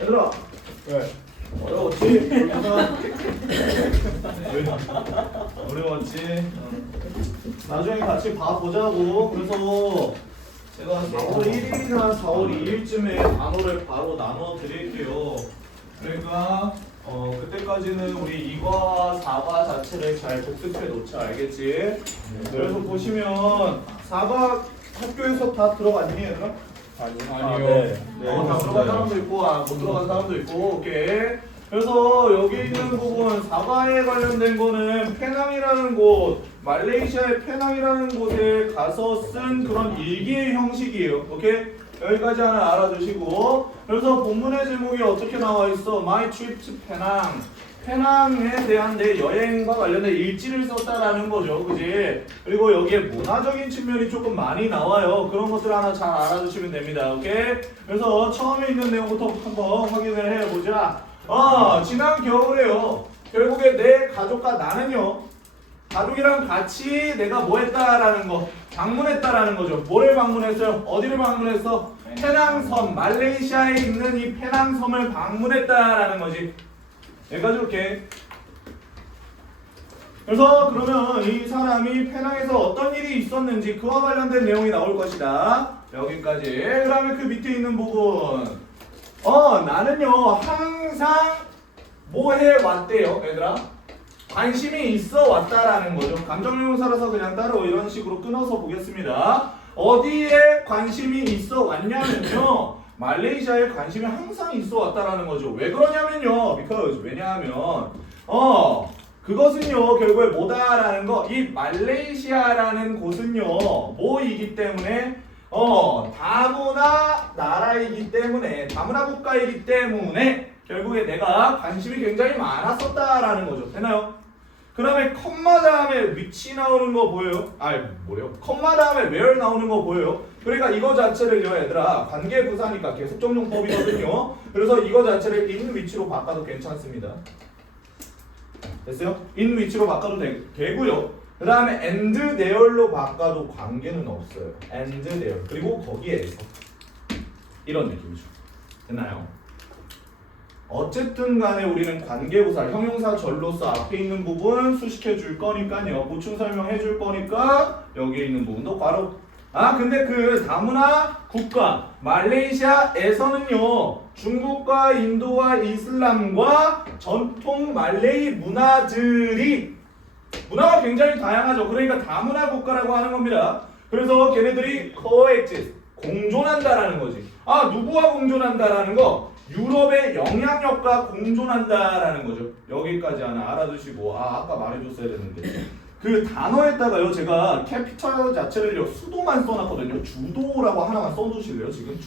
얘들아 왜? 어려웠지? 어려웠지? 나중에 같이 봐보자고. 그래서 제가 4월 1일이나 4월 2일쯤에 단어를 바로 나눠 드릴게요. 그러니까 그때까지는 우리 2과 4과 자체를 잘 복습해 놓자. 알겠지? 그래서 보시면 4과 학교에서 다 들어갔니 얘들아? 아니요. 네. 다 들어간 사람도 있고 못 들어간 사람도 있고. 오케이. 그래서 여기 있는 부분 4과에 관련된 거는 페낭이라는 곳, 말레이시아의 페낭이라는 곳에 가서 쓴 그런 일기의 형식이에요. 오케이? 여기까지 하나 알아두시고. 그래서 본문의 제목이 어떻게 나와 있어? My trip to 페낭. 페낭에 대한 내 여행과 관련된 일지를 썼다라는 거죠. 그지? 그리고 여기에 문화적인 측면이 조금 많이 나와요. 그런 것들 하나 잘 알아두시면 됩니다. 오케이? 그래서 처음에 있는 내용부터 한번 확인을 해보자. 지난 겨울에요. 결국에 내 가족과 나는요. 가족이랑 같이 내가 뭐 했다라는 거. 방문했다라는 거죠. 뭐를 방문했어요? 어디를 방문했어? 페낭섬. 말레이시아에 있는 이 페낭섬을 방문했다라는 거지. 여기까지 오케이. 그래서 그러면 이 사람이 페낭에서 어떤 일이 있었는지 그와 관련된 내용이 나올 것이다. 여기까지. 그 다음에 그 밑에 있는 부분. 나는요 항상 뭐 해왔대요 얘들아? 관심이 있어 왔다라는 거죠. 감정명사라서 그냥 따로 이런 식으로 끊어서 보겠습니다. 어디에 관심이 있어 왔냐면요 말레이시아에 관심이 항상 있어 왔다라는 거죠. 왜 그러냐면요 because 왜냐하면 그것은요 결국에 뭐다라는 거, 이 말레이시아라는 곳은요 뭐이기 때문에 다문화 나라이기 때문에, 다문화 국가이기 때문에 결국에 내가 관심이 굉장히 많았었다라는 거죠. 되나요? 그 다음에 컴마 다음에 which 나오는 거 보여요? 뭐래요? 컴마 다음에 where 나오는 거 보여요? 그러니까 이거 자체를요 얘들아 관계부사니까 계속정용법이거든요. 그래서 이거 자체를 in which로 바꿔도 괜찮습니다. 됐어요? in which로 바꿔도 되고요. 그 다음에 and there로 바꿔도 관계는 없어요. and there. 그리고 거기에서 이런 느낌이죠. 됐나요? 어쨌든 간에 우리는 관계부사, 형용사 절로서 앞에 있는 부분 수식해 줄 거니까요. 보충 설명해 줄 거니까 여기에 있는 부분도 바로 근데 그 다문화 국가 말레이시아에서는요 중국과 인도와 이슬람과 전통 말레이 문화가 굉장히 다양하죠. 그러니까 다문화 국가라고 하는 겁니다. 그래서 걔네들이 coexist, 공존한다라는 거지. 누구와 공존한다라는 거? 유럽의 영향력과 공존한다라는 거죠. 여기까지 하나 알아두시고 아까 말해줬어야 되는데 그 단어에다가요 제가 캐피탈 자체를요 수도만 써놨거든요. 주도라고 하나만 써주실래요? 지금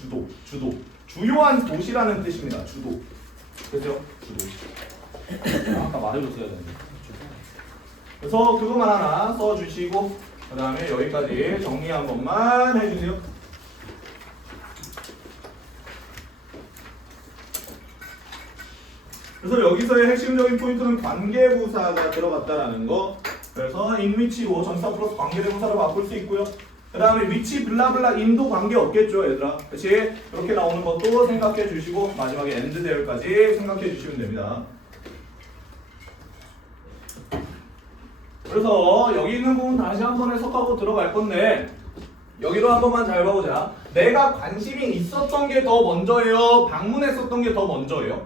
주도 주요한 도시라는 뜻입니다. 주도. 됐죠? 주도. 아까 말해줬어야 되는데. 그래서 그것만 하나 써주시고 그 다음에 여기까지 정리 한 번만 해주세요. 그래서 여기서의 핵심적인 포인트는 관계부사가 들어갔다라는 거. 그래서 in which로 전치사 플러스 관계대명사로 바꿀 수 있고요. 그 다음에 which 블라블라 인도 관계 없겠죠 얘들아. 그치? 이렇게 나오는 것도 생각해 주시고 마지막에 and there까지 생각해 주시면 됩니다. 그래서 여기 있는 부분 다시 한 번 해석하고 들어갈 건데 여기로 한 번만 잘 봐보자. 내가 관심이 있었던 게 더 먼저예요? 방문했었던 게 더 먼저예요?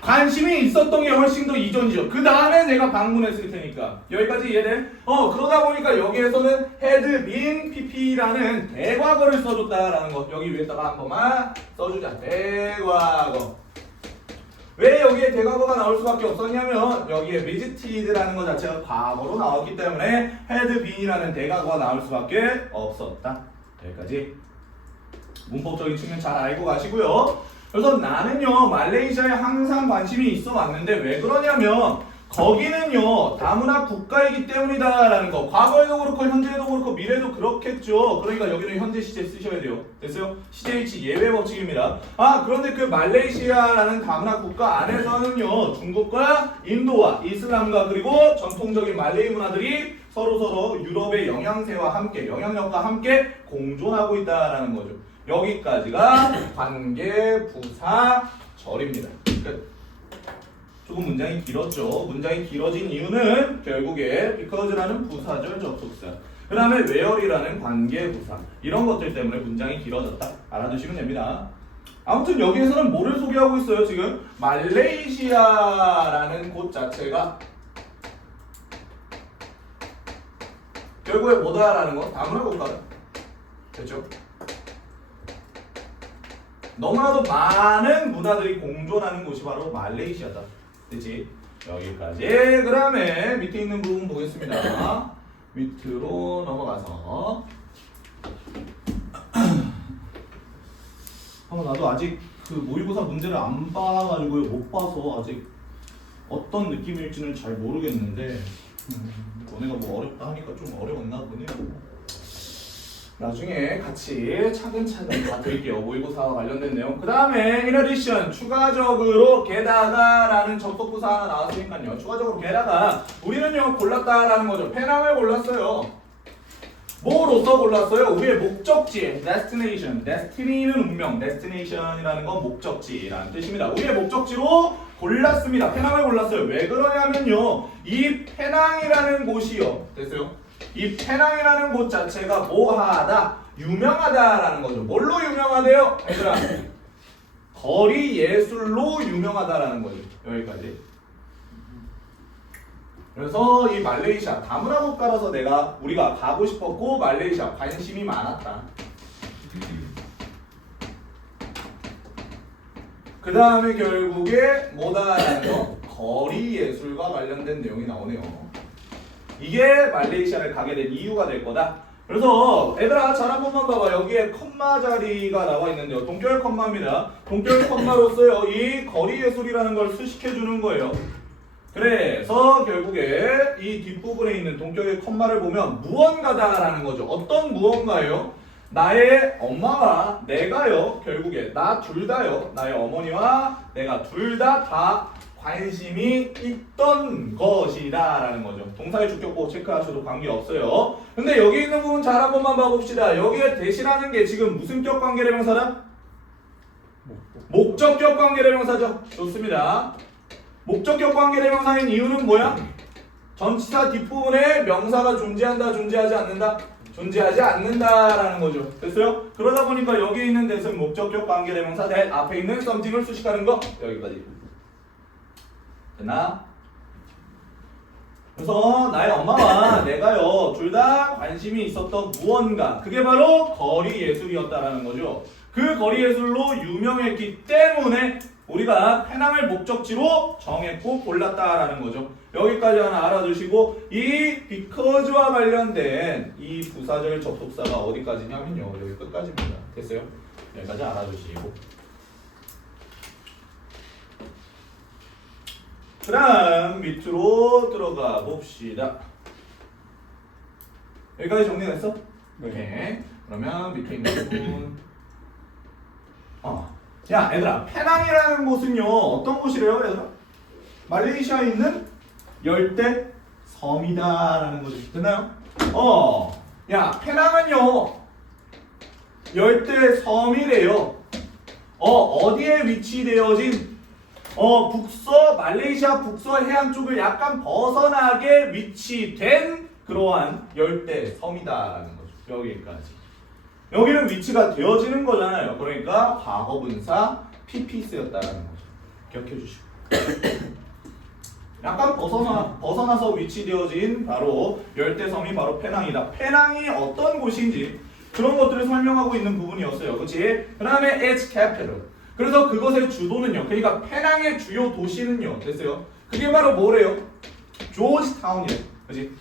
관심이 있었던 게 훨씬 더 이전이죠. 그 다음에 내가 방문했을 테니까. 여기까지 이해돼? 그러다 보니까 여기에서는 had been pp라는 대과거를 써줬다라는 거. 여기 위에다가 한 번만 써주자. 대과거. 왜 여기에 대과거가 나올 수밖에 없었냐면 여기에 visited라는 것 자체가 과거로 나왔기 때문에 had been이라는 대과거가 나올 수밖에 없었다. 여기까지 문법적인 측면 잘 알고 가시고요. 그래서 나는요 말레이시아에 항상 관심이 있어 왔는데 왜 그러냐면 거기는요 다문화 국가이기 때문이다라는 거. 과거에도 그렇고 현재에도 그렇고 미래에도 그렇겠죠. 그러니까 여기는 현재 시제 쓰셔야 돼요. 됐어요? CJH 예외 법칙입니다. 그런데 그 말레이시아라는 다문화 국가 안에서는요 중국과 인도와 이슬람과 그리고 전통적인 말레이 문화들이 서로 유럽의 영향력과 함께 공존하고 있다라는 거죠. 여기까지가 관계부사절입니다. 끝. 조금 문장이 길었죠. 문장이 길어진 이유는 결국에 because라는 부사절 접속사, 그 다음에 where이라는 관계부사, 이런 것들 때문에 문장이 길어졌다. 알아두시면 됩니다. 아무튼 여기에서는 뭐를 소개하고 있어요? 지금 말레이시아라는 곳 자체가 결국에 뭐다라는 거 다음으로 볼까요? 됐죠? 너무나도 많은 문화들이 공존하는 곳이 바로 말레이시아다. 됐지? 여기까지. 그 다음에 밑에 있는 부분 보겠습니다. 밑으로 넘어가서 나도 아직 그 모의고사 문제를 안 봐가지고 못 봐서 아직 어떤 느낌일지는 잘 모르겠는데 너네가 뭐 어렵다 하니까 좀 어려웠나 보네요. 나중에 같이 차근차근 봐드릴게요. 모의고사와 관련된 내용. 그 다음에 in addition, 추가적으로 게다가라는 접속부사 하나 나왔으니까요. 추가적으로 게다가 우리는요 골랐다라는 거죠. 페낭을 골랐어요. 뭐로서 골랐어요? 우리의 목적지, destination. destiny는 운명, destination이라는 건 목적지라는 뜻입니다. 우리의 목적지로 골랐습니다. 페낭을 골랐어요. 왜 그러냐면요, 이 페낭이라는 곳이요, 됐어요? 이 페낭이라는 곳 자체가 뭐하다? 유명하다라는 거죠. 뭘로 유명하대요? 얘들아, 거리 예술로 유명하다라는 거죠. 여기까지. 그래서 이 말레이시아 다문화 국가라서 우리가 가고 싶었고 말레이시아 관심이 많았다. 그 다음에 결국에 뭐다라는 거? 거리 예술과 관련된 내용이 나오네요. 이게 말레이시아를 가게 된 이유가 될 거다. 그래서 얘들아 잘 한 번만 봐봐. 여기에 컴마 자리가 나와 있는데요. 동결 컴마입니다. 동결 컴마로서요 이 거리 예술이라는 걸 수식해 주는 거예요. 그래서 결국에 이 뒷부분에 있는 동격의 컴마를 보면 무언가다라는 거죠. 어떤 무언가예요? 나의 엄마와 내가요, 결국에 나 둘 다요, 나의 어머니와 내가 둘 다 관심이 있던 것이다 라는 거죠. 동사의 주격보 체크하셔도 관계없어요. 근데 여기 있는 부분 잘 한 번만 봐봅시다. 여기에 대신하는 게 지금 무슨 격 관계대명사다? 목적격 관계대명사죠. 좋습니다. 목적격 관계대명사인 이유는 뭐야? 전치사 뒷부분에 명사가 존재한다, 존재하지 않는다? 존재하지 않는다라는 거죠. 됐어요? 그러다 보니까 여기 있는 대신 목적격 관계대명사 that 앞에 있는 something을 수식하는 거 여기까지. 됐나? 그래서 나의 엄마와 내가요 둘 다 관심이 있었던 무언가, 그게 바로 거리 예술이었다라는 거죠. 그 거리 예술로 유명했기 때문에 우리가 페낭을 목적지로 정했고 골랐다라는 거죠. 여기까지 하나 알아두시고 이 because와 관련된 이 부사절 접속사가 어디까지냐면요 여기 끝까지입니다. 됐어요? 여기까지 알아두시고 그 다음 밑으로 들어가 봅시다. 여기까지 정리됐어? 네. 그러면 밑에 있는 부분 야 얘들아, 페낭이라는 곳은요 어떤 곳이래요 얘들아? 말레이시아에 있는 열대 섬이다라는 거죠. 됐나요? 야 페낭은요 열대 섬이래요. 어디에 위치되어진 말레이시아 북서 해안 쪽을 약간 벗어나게 위치된 그러한 열대 섬이다라는 거죠. 여기까지. 여기는 위치가 되어지는 거잖아요. 그러니까 과거분사 PP 쓰였다라는 거죠. 기억해 주시고. 약간 벗어나서 위치되어진 바로 열대섬이 바로 페낭이다. 페낭이 어떤 곳인지 그런 것들을 설명하고 있는 부분이었어요. 그렇지? 그 다음에 its capital. 그래서 그것의 주도는요. 그러니까 페낭의 주요 도시는요. 됐어요? 그게 바로 뭐래요? 조지타운이에요. 그렇지?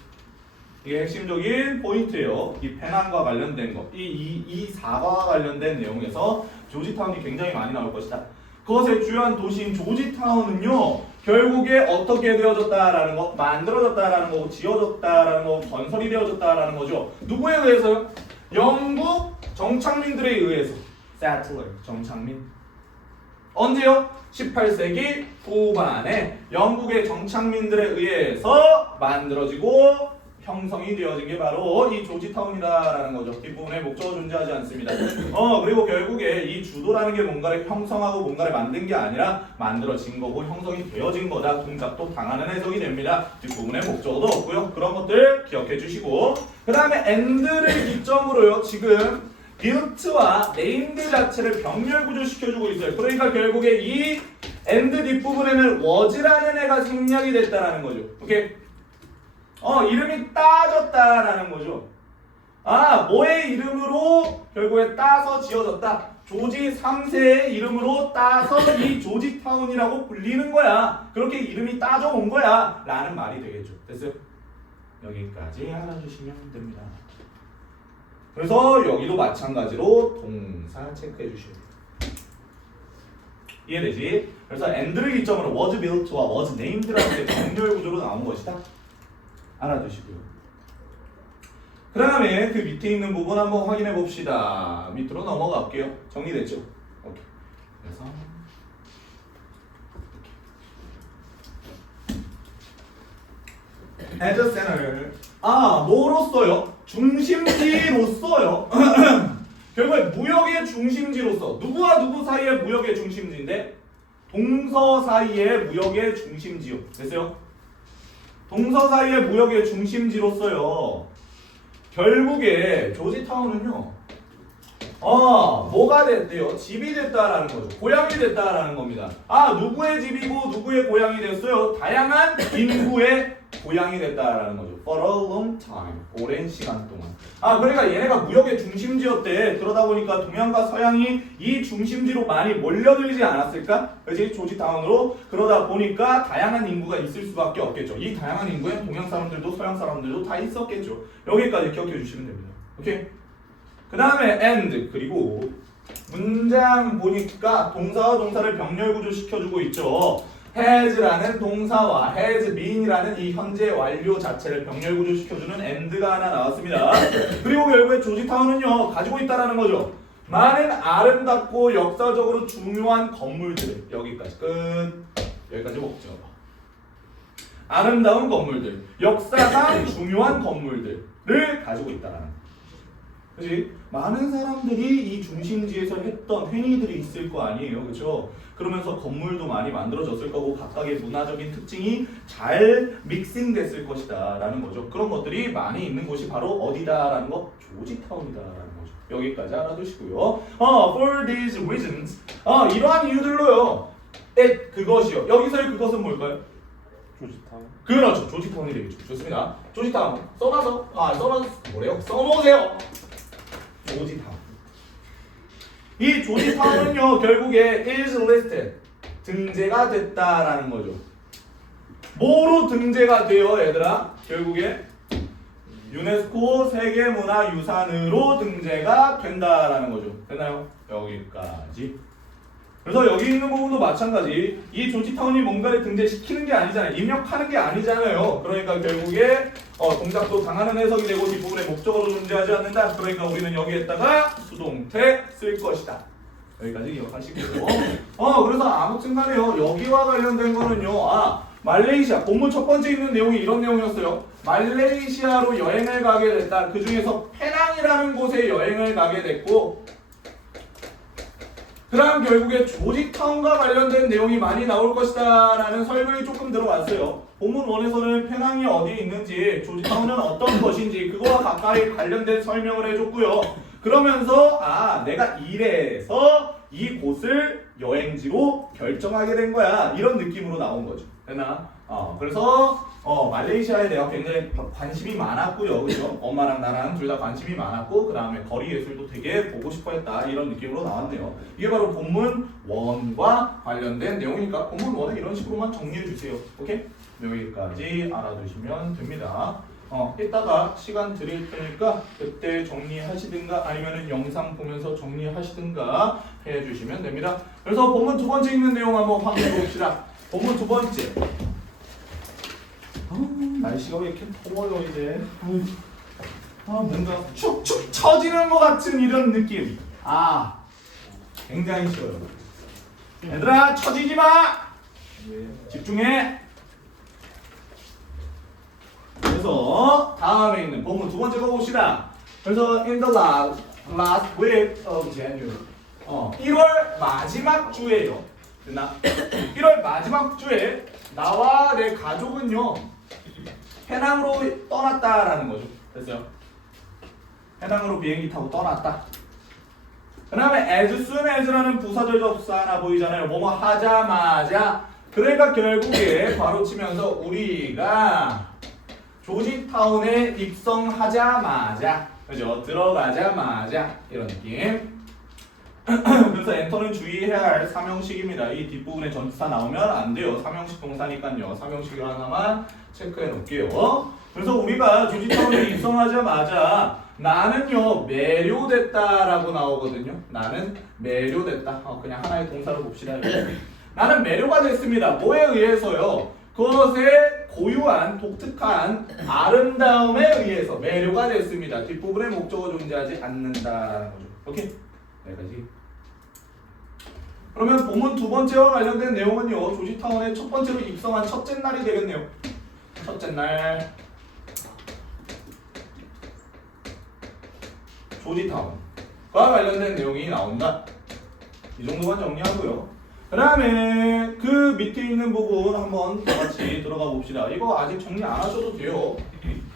이게 핵심적인 포인트예요. 이 페낭과 관련된 것, 이 사과와 관련된 내용에서 조지타운이 굉장히 많이 나올 것이다. 그것의 주요한 도시인 조지타운은요, 결국에 어떻게 되어졌다라는 거, 만들어졌다라는 거고, 지어졌다라는 거고, 건설이 되어졌다라는 거죠. 누구에 의해서요? 영국 정착민들에 의해서. settler, 정착민. 언제요? 18세기 후반에 영국의 정착민들에 의해서 만들어지고 형성이 되어진 게 바로 이 조지타운이다라는 거죠. 뒷부분에 목적어 존재하지 않습니다. 그리고 결국에 이 주도라는 게 뭔가를 형성하고 뭔가를 만든 게 아니라 만들어진 거고 형성이 되어진 거다. 동작도 당하는 해석이 됩니다. 뒷부분에 목적어도 없고요. 그런 것들 기억해 주시고 그 다음에 and를 기점으로요. 지금 built와 named 자체를 병렬 구조시켜주고 있어요. 그러니까 결국에 이 and 뒷부분에는 was라는 애가 생략이 됐다라는 거죠. 오케이? 이름이 따졌다라는 거죠. 뭐의 이름으로 결국에 따서 지어졌다. 조지 3세의 이름으로 따서 이 조지타운이라고 불리는 거야. 그렇게 이름이 따져온 거야. 라는 말이 되겠죠. 됐어요? 여기까지 알아주시면 됩니다. 그래서 여기도 마찬가지로 동사 체크해 주시면 돼요. 이해되지? 그래서 and를 기점으로 was built와 was named라는 게 병렬 구조로 나온 것이다. 알아두시고요. 그 다음에 그 밑에 있는 부분 한번 확인해 봅시다. 밑으로 넘어갈게요. 정리됐죠? 오케이. 그래서 as a center. 뭐로써요? 중심지로써요. 결국에 무역의 중심지로서 누구와 누구 사이의 무역의 중심지인데 동서 사이의 무역의 중심지요. 됐어요? 동서 사이의 무역의 중심지로서요. 결국에 조지타운은요. 뭐가 됐대요? 집이 됐다라는 거죠. 고향이 됐다라는 겁니다. 누구의 집이고 누구의 고향이 됐어요? 다양한 인구의 고향이 됐다라는 거죠. For a long time. 오랜 시간 동안. 그러니까 얘네가 무역의 중심지였대. 그러다 보니까 동양과 서양이 이 중심지로 많이 몰려들지 않았을까? 그렇지? 조지타운으로. 그러다 보니까 다양한 인구가 있을 수밖에 없겠죠. 이 다양한 인구에 동양 사람들도 서양 사람들도 다 있었겠죠. 여기까지 기억해 주시면 됩니다. 오케이? 그 다음에 and 그리고 문장 보니까 동사와 동사를 병렬 구조시켜주고 있죠. has라는 동사와 has been이라는 이 현재 완료 자체를 병렬 구조시켜주는 and가 하나 나왔습니다. 그리고 결국에 조지타운은요 가지고 있다라는 거죠. 많은 아름답고 역사적으로 중요한 건물들. 여기까지 끝. 여기까지 먹죠. 아름다운 건물들, 역사상 중요한 건물들을 가지고 있다라는 거. 그렇지? 많은 사람들이 이 중심지에서 했던 행위들이 있을 거 아니에요. 그렇죠? 그러면서 건물도 많이 만들어졌을 거고 각각의 문화적인 특징이 잘 믹싱됐을 것이다 라는 거죠. 그런 것들이 많이 있는 곳이 바로 어디다 라는 거? 조지타운이다 라는 거죠. 여기까지 알아두시고요. For these reasons 이러한 이유들로요. 그것이요. 여기서의 그것은 뭘까요? 조지타운. 그렇죠. 조지타운이 되겠죠. 좋습니다. 조지타운 뭐래요? 써놓으세요. 조지타운. 이 조지타운은요 결국에 is listed 등재가 됐다라는 거죠. 뭐로 등재가 돼요, 얘들아? 결국에 유네스코 세계문화유산으로 등재가 된다라는 거죠. 됐나요? 여기까지. 그래서 여기 있는 부분도 마찬가지. 이 조지타운이 뭔가를 등재시키는 게 아니잖아요. 입력하는 게 아니잖아요. 그러니까 결국에 동작도 당하는 해석이 되고 뒷부분에 목적어로 존재하지 않는다. 그러니까 우리는 여기에다가 수동태 쓸 것이다. 여기까지 기억하시고요. 그래서 아무튼 간에요. 여기와 관련된 거는요. 말레이시아. 본문 첫 번째 있는 내용이 이런 내용이었어요. 말레이시아로 여행을 가게 됐다. 그 중에서 페낭이라는 곳에 여행을 가게 됐고 그 다음 결국에 조지타운과 관련된 내용이 많이 나올 것이다 라는 설명이 조금 들어왔어요. 본문 1에서는 페낭이 어디에 있는지 조지타운은 어떤 것인지 그거와 가까이 관련된 설명을 해줬고요. 그러면서 내가 이래서 이 곳을 여행지로 결정하게 된 거야 이런 느낌으로 나온 거죠. 됐나? 그래서 말레이시아에 내가 굉장히 관심이 많았고요. 그죠? 엄마랑 나랑 둘 다 관심이 많았고 그 다음에 거리 예술도 되게 보고 싶어 했다 이런 느낌으로 나왔네요. 이게 바로 본문 1과 관련된 내용이니까 본문 1은 이런 식으로만 정리해 주세요. 오케이? 여기까지 알아두시면 됩니다. 이따가 시간 드릴 테니까 그때 정리하시든가 아니면은 영상 보면서 정리하시든가 해주시면 됩니다. 그래서 본문 2번째 있는 내용 한번 확인해 봅시다. 본문 2번째. 날씨가 왜 이렇게 더워요 이제. 뭔가 축축 처지는 것 같은 이런 느낌. 굉장히 쉬워요. 얘들아 처지지 마. 집중해. 그래서 그래서 다음에 있는 본문 두 번째 거 봅시다. 그래서 in the last week of January 1월 마지막 주에요. 됐나? 1월 마지막 주에 나와 내 가족은요 해낭으로 떠났다라는 거죠. 됐어요? 해낭으로 비행기 타고 떠났다. 그 다음에 as soon as라는 부사절 접사 하나 보이잖아요. 뭐뭐 하자마자. 그러니까 결국에 바로 치면서 우리가 조지타운에 입성하자마자, 그죠? 들어가자마자 이런 느낌. 그래서 엔터는 주의해야 할 삼형식입니다. 이 뒷부분에 전치사 나오면 안 돼요. 삼형식 동사니까요. 삼형식을 하나만 체크해 놓을게요. 그래서 우리가 조지타운에 입성하자마자 나는요 매료됐다라고 나오거든요. 나는 매료됐다. 그냥 하나의 동사로 봅시다. 나는 매료가 됐습니다. 뭐에 의해서요? 그것의 고유한 독특한 아름다움에 의해서 매료가 됐습니다. 뒷부분에 목적어 존재하지 않는다라는 거죠. 오케이? 여기까지. 그러면 본문 두 번째와 관련된 내용은요. 조지타운에 첫 번째로 입성한 첫째 날이 되겠네요. 첫째 날 조지타운과 관련된 내용이 나온다. 이 정도만 정리하고요. 그 다음에 그 밑에 있는 부분 한번 다 같이 들어가 봅시다. 이거 아직 정리 안 하셔도 돼요.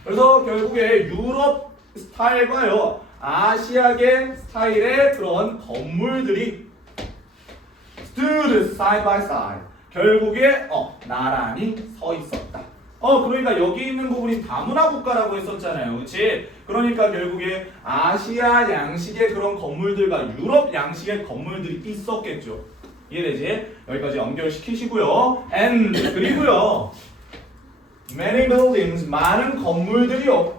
그래서 결국에 유럽 스타일과요 아시아계 스타일의 그런 건물들이 stood side by side 결국에 나란히 서 있었다. 그러니까 여기 있는 부분이 다문화 국가라고 했었잖아요. 그렇지? 그러니까 결국에 아시아 양식의 그런 건물들과 유럽 양식의 건물들이 있었겠죠. 이해되지? 여기까지 연결시키시고요. and 그리고요. many buildings 많은 건물들이요.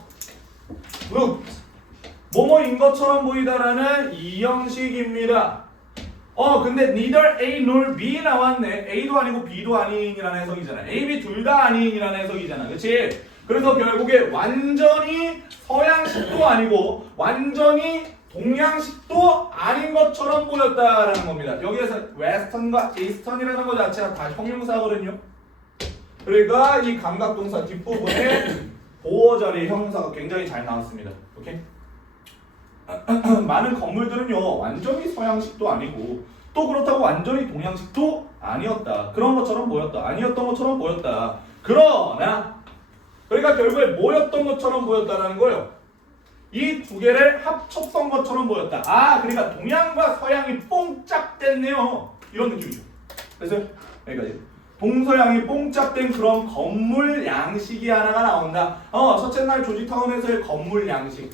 looked 뭐뭐인 것처럼 보이다라는 이 형식입니다. 근데 neither A nor B 나왔네. A도 아니고 B도 아닌이라는 해석이잖아. A, B 둘 다 아닌이라는 해석이잖아. 그치? 그래서 결국에 완전히 서양식도 아니고 완전히 동양식도 아닌 것처럼 보였다라는 겁니다. 여기에서 웨스턴과 이스턴이라는 것 자체가 다 형용사거든요. 그러니까 이 감각동사 뒷부분에 보어 자리 형용사가 굉장히 잘 나왔습니다. 오케이? 많은 건물들은요 완전히 서양식도 아니고 또 그렇다고 완전히 동양식도 아니었다. 그런 것처럼 보였다. 아니었던 것처럼 보였다. 그러나 그러니까 결국에 뭐였던 것처럼 보였다라는 거예요. 이 두 개를 합쳤던 것처럼 보였다. 그러니까 동양과 서양이 뽕짝됐네요. 이런 느낌이죠. 그래서 여기까지. 동서양이 뽕짝된 그런 건물 양식이 하나가 나온다. 첫째 날 조지타운에서의 건물 양식.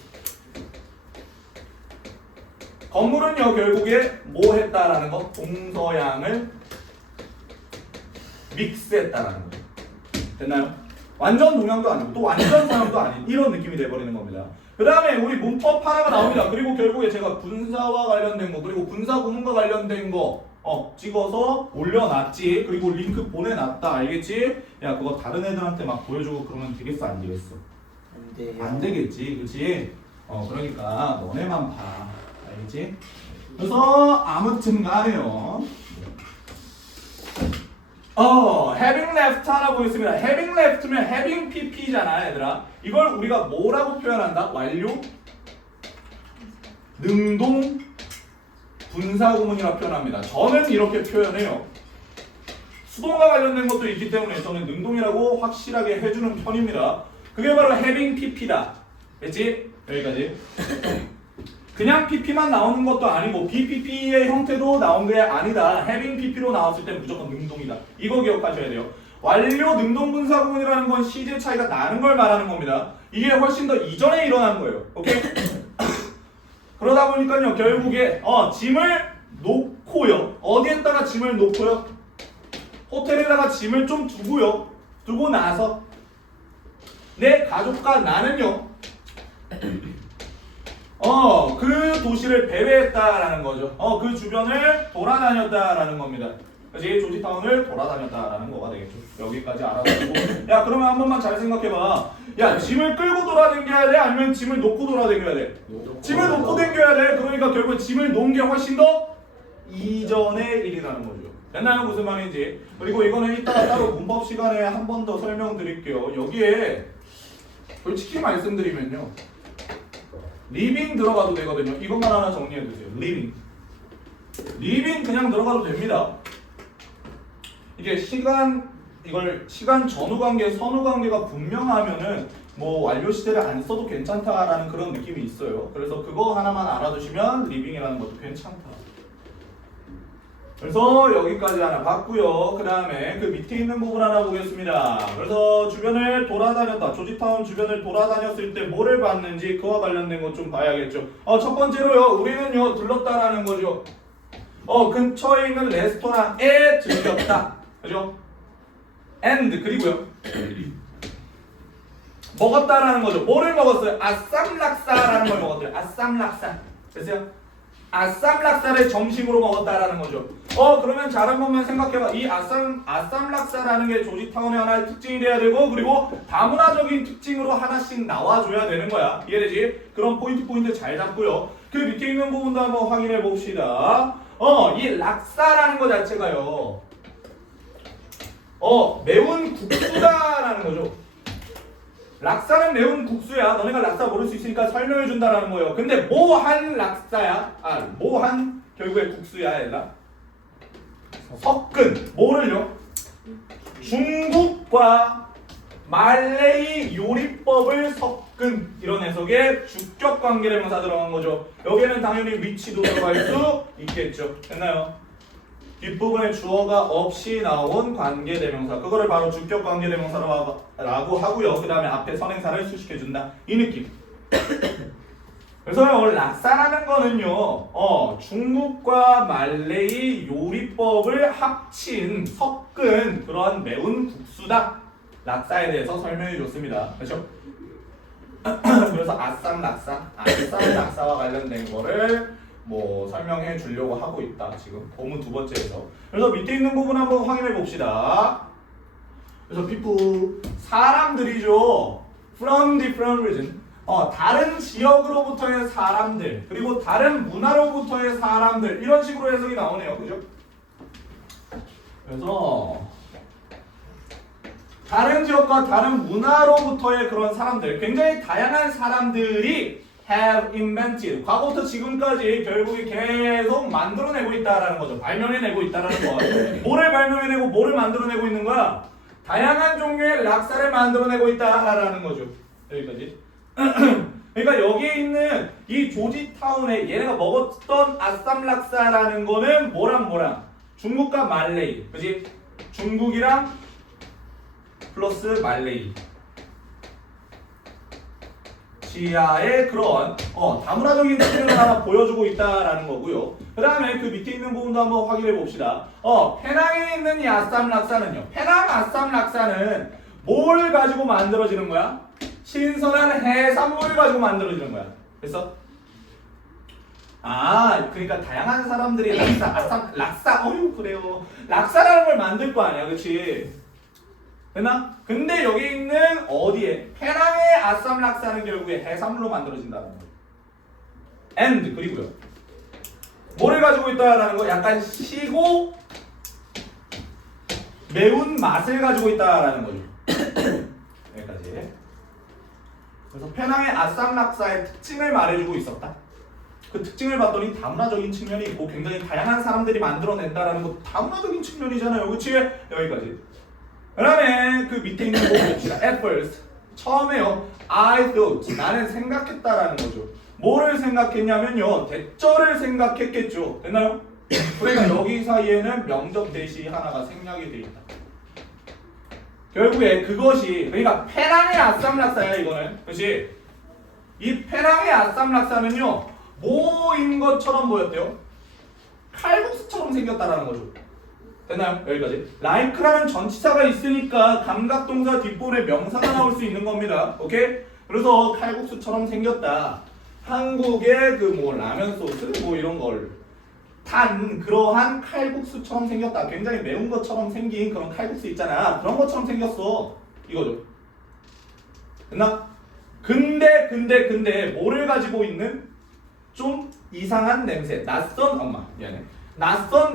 건물은요 결국에 뭐 했다라는 거? 동서양을 믹스했다라는 거죠. 됐나요? 완전 동양도 아니고 또 완전 서양도 아닌 이런 느낌이 돼버리는 겁니다. 그 다음에 우리 문법 하나가 나옵니다. 그리고 결국에 제가 군사와 관련된 거 그리고 군사 구문과 관련된 거 찍어서 올려놨지. 그리고 링크 보내놨다. 알겠지? 야 그거 다른 애들한테 막 보여주고 그러면 되겠어 안 되겠어? 안 돼요. 안 되겠지. 그치? 그러니까 너네만 봐. 알겠지? 그래서 아무튼 간에요. having left 하라고 있습니다. having left면 having pp잖아 얘들아. 이걸 우리가 뭐라고 표현한다? 완료? 능동 분사구문이라고 표현합니다. 저는 이렇게 표현해요. 수동과 관련된 것도 있기 때문에 저는 능동이라고 확실하게 해주는 편입니다. 그게 바로 having pp다. 됐지? 여기까지. 그냥 pp만 나오는 것도 아니고 bpp의 형태로 나온 게 아니다. having pp로 나왔을 때는 무조건 능동이다. 이거 기억하셔야 돼요. 완료 능동분사구문이라는 건 시제 차이가 나는 걸 말하는 겁니다. 이게 훨씬 더 이전에 일어난 거예요. 오케이? 그러다 보니까요 결국에 짐을 놓고요. 어디에다가 짐을 놓고요? 호텔에다가 짐을 좀 두고요. 두고 나서 내 가족과 나는요 그 도시를 배회했다라는 거죠. 그 주변을 돌아다녔다라는 겁니다. 그래서 조지타운을 돌아다녔다라는 거가 되겠죠. 여기까지 알아두고 야 그러면 한 번만 잘 생각해봐. 야 짐을 끌고 돌아다녀야 돼? 아니면 짐을 놓고 돌아다녀야 돼? 짐을 놓고 다녀야 돼. 그러니까 결국 짐을 놓은 게 훨씬 더 이전의 일이라는 거죠. 됐나요? 무슨 말인지. 그리고 이거는 이따가 따로 문법 시간에 한 번 더 설명드릴게요. 여기에 솔직히 말씀드리면요. 리빙 들어가도 되거든요. 이것만 하나 정리해 두세요. 리빙. 리빙 그냥 들어가도 됩니다. 이게 이걸 시간 전후 관계, 선후 관계가 분명하면은 뭐 완료 시제를 안 써도 괜찮다라는 그런 느낌이 있어요. 그래서 그거 하나만 알아두시면 리빙이라는 것도 괜찮다. 그래서 여기까지 하나 봤고요. 그 다음에 그 밑에 있는 부분 하나 보겠습니다. 그래서 주변을 돌아다녔다. 조지타운 주변을 돌아다녔을 때 뭐를 봤는지 그와 관련된 것 좀 봐야겠죠. 첫 번째로요. 우리는요 들렀다라는 거죠. 근처에 있는 레스토랑에 들렸다. 그죠? and 그리고요. 먹었다라는 거죠. 뭐를 먹었어요? 아쌈락사라는 걸 먹었대요. 아쌈락사. 됐어요? 아쌈락사를 점심으로 먹었다라는 거죠. 그러면 잘 한 번만 생각해봐. 이 아쌈락사라는 게 조지타운의 하나의 특징이 돼야 되고, 그리고 다문화적인 특징으로 하나씩 나와줘야 되는 거야. 이해되지? 그런 포인트 잘 잡고요. 그 밑에 있는 부분도 한번 확인해 봅시다. 이 락사라는 거 자체가요. 매운 국수다라는 거죠. 락사는 매운 국수야. 너네가 락사 모를 수 있으니까 설명해 준다라는 거예요. 근데 뭐한 락사야? 뭐한 결국에 국수야, 얘들아. 섞은 뭐를요? 중국과 말레이 요리법을 섞은 이런 해석의 주격 관계대명사 들어간 거죠. 여기에는 당연히 위치도 들어갈 수 있겠죠. 됐나요? 뒷부분에 주어가 없이 나온 관계대명사, 그거를 바로 주격 관계대명사라고 하고요. 그 다음에 앞에 선행사를 수식해준다, 이 느낌. 그래서 락사라는 거는요, 중국과 말레이 요리법을 합친 섞은 그런 매운 국수다. 락사에 대해서 설명해 줬습니다. 그렇죠? 그래서 아쌈락사와 관련된 거를 설명해 주려고 하고 있다. 지금 본문 두 번째에서. 그래서 밑에 있는 부분 한번 확인해 봅시다. 그래서 people 사람들이죠. from different region. 다른 지역으로부터의 사람들, 그리고 다른 문화로부터의 사람들, 이런 식으로 해석이 나오네요. 그죠? 그래서 다른 지역과 다른 문화로부터의 그런 사람들, 굉장히 다양한 사람들이 have invented, 과거부터 지금까지 결국에 계속 만들어내고 있다라는 거죠. 발명해내고 있다라는 거. 뭐를 발명해내고 뭐를 만들어내고 있는 거야? 다양한 종류의 락사를 만들어내고 있다라는 거죠. 여기까지. 그러니까 여기에 있는 이 조지타운에 얘네가 먹었던 아쌈락사라는 거는 뭐랑 중국과 말레이, 그지? 중국이랑 플러스 말레이 시아의 그런 다문화적인 특징을 하나 보여주고 있다라는 거고요. 그 다음에 그 밑에 있는 부분도 한번 확인해 봅시다. 페낭에 있는 이 아쌈락사는요, 페낭 아쌈락사는 뭘 가지고 만들어지는 거야? 신선한 해산물을 가지고 만들어지는 거야. 됐어? 그러니까 다양한 사람들이 락사, 그래요. 락사라는 걸 만들 거 아니야, 그렇지? 됐나? 근데 여기 있는 어디에? 페낭의 아쌈락사는 결국에 해산물로 만들어진다는 거예요. and 그리고요. 뭐를 가지고 있다라는 거? 약간 시고 매운 맛을 가지고 있다라는 거죠. 여기까지. 그래서 페낭의 아쌈락사의 특징을 말해주고 있었다. 그 특징을 봤더니 다문화적인 측면이 있고 굉장히 다양한 사람들이 만들어낸다라는 거 다문화적인 측면이잖아요. 그치? 여기까지. 그 다음에 그 밑에 있는 거 봅시다. At first, 처음에요. I thought, 나는 생각했다라는 거죠. 뭐를 생각했냐면요, 대절을 생각했겠죠. 됐나요? 그러니까 여기 사이에는 명적 대시 하나가 생략이 돼 있다. 결국에 그것이, 그러니까 페낭의 아쌈락사야 이거는. 그렇지? 이 페낭의 아쌈락사는요, 뭐인 것처럼 보였대요? 칼국수처럼 생겼다라는 거죠. 됐나요? 여기까지. like라는 전치사가 있으니까 감각동사 뒷부분에 명사가 나올 수 있는 겁니다. 오케이? 그래서 칼국수처럼 생겼다. 한국의 라면 소스 이런 걸 탄 그러한 칼국수처럼 생겼다. 굉장히 매운 것처럼 생긴 그런 칼국수 있잖아. 그런 것처럼 생겼어. 이거죠. 됐나? 근데 뭐를 가지고 있는 좀 이상한 냄새, 낯선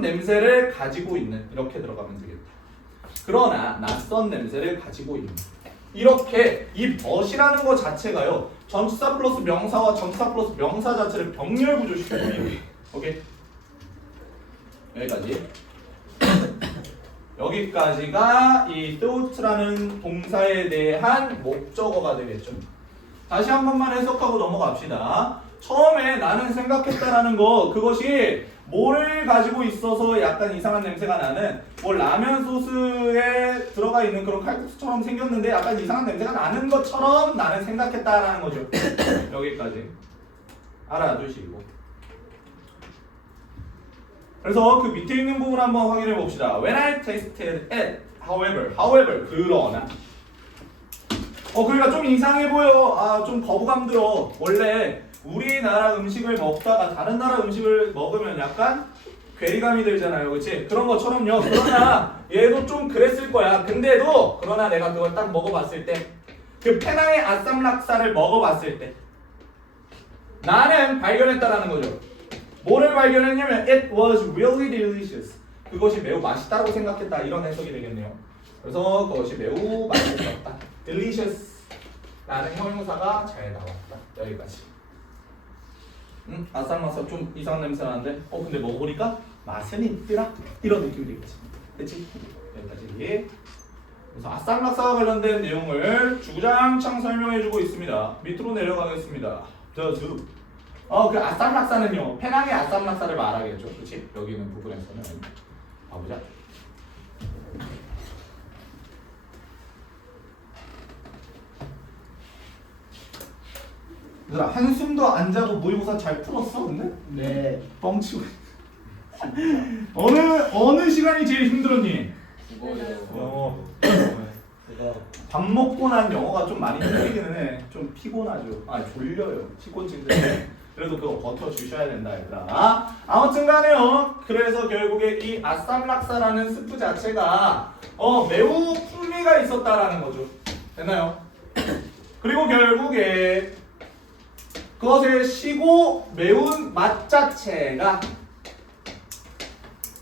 냄새를 가지고 있는, 이렇게 들어가면 되겠다. 그러나 낯선 냄새를 가지고 있는 이렇게 이 but이라는 거 자체가요. 전치사 플러스 명사와 전치사 플러스 명사 자체를 병렬 구조시켜줍니다. 오케이? 여기까지. 여기까지가 이 thought라는 동사에 대한 목적어가 되겠죠. 다시 한 번만 해석하고 넘어갑시다. 처음에 나는 생각했다라는 거, 그것이 뭐를 가지고 있어서 약간 이상한 냄새가 나는, 뭐 라면 소스에 들어가 있는 그런 칼국수처럼 생겼는데 약간 이상한 냄새가 나는 것처럼 나는 생각했다라는 거죠. 여기까지 알아두시고. 그래서 그 밑에 있는 부분 한번 확인해 봅시다. When I tasted it, however, 그러나. 그러니까 좀 이상해 보여. 좀 거부감 들어. 원래 우리나라 음식을 먹다가 다른 나라 음식을 먹으면 약간 괴리감이 들잖아요. 그치? 그런 것처럼요. 그러나 얘도 좀 그랬을 거야. 근데도 그러나 내가 그걸 딱 먹어봤을 때, 그 페낭의 아쌈 락사를 먹어봤을 때 나는 발견했다라는 거죠. 뭐를 발견했냐면 it was really delicious. 그것이 매우 맛있다고 생각했다. 이런 해석이 되겠네요. 그래서 그것이 매우 맛있었다. delicious 라는 형용사가 잘 나왔다. 여기까지. 아싸마싸 좀 이상한 냄새 나는데 근데 먹어보니까 맛은 있더라. 이런 느낌이 되겠지. 그치? 여기까지. 그래서 아쌈락사와 관련된 내용을 주구장창 설명해주고 있습니다. 밑으로 내려가겠습니다. 그 아쌈락사는요, 페낭의 아쌈락사를 말하겠죠. 그치? 여기 있는 부분에서는 봐보자. 얘들아, 한숨도 안 자고 모의고사 잘 풀었어? 근데? 네. 뻥치고. 어느 시간이 제일 힘들었니? 제가 밥 먹고 난 영어가 좀 많이 힘들기는 해. 좀 피곤하죠. 졸려요. 피곤증 때문에. 그래도 그거 버텨주셔야 된다, 얘들아. 아무튼 간에요. 그래서 결국에 이 아쌈락사라는 스프 자체가 매우 풍미가 있었다라는 거죠. 됐나요? 그리고 결국에 그것의 시고 매운 맛 자체가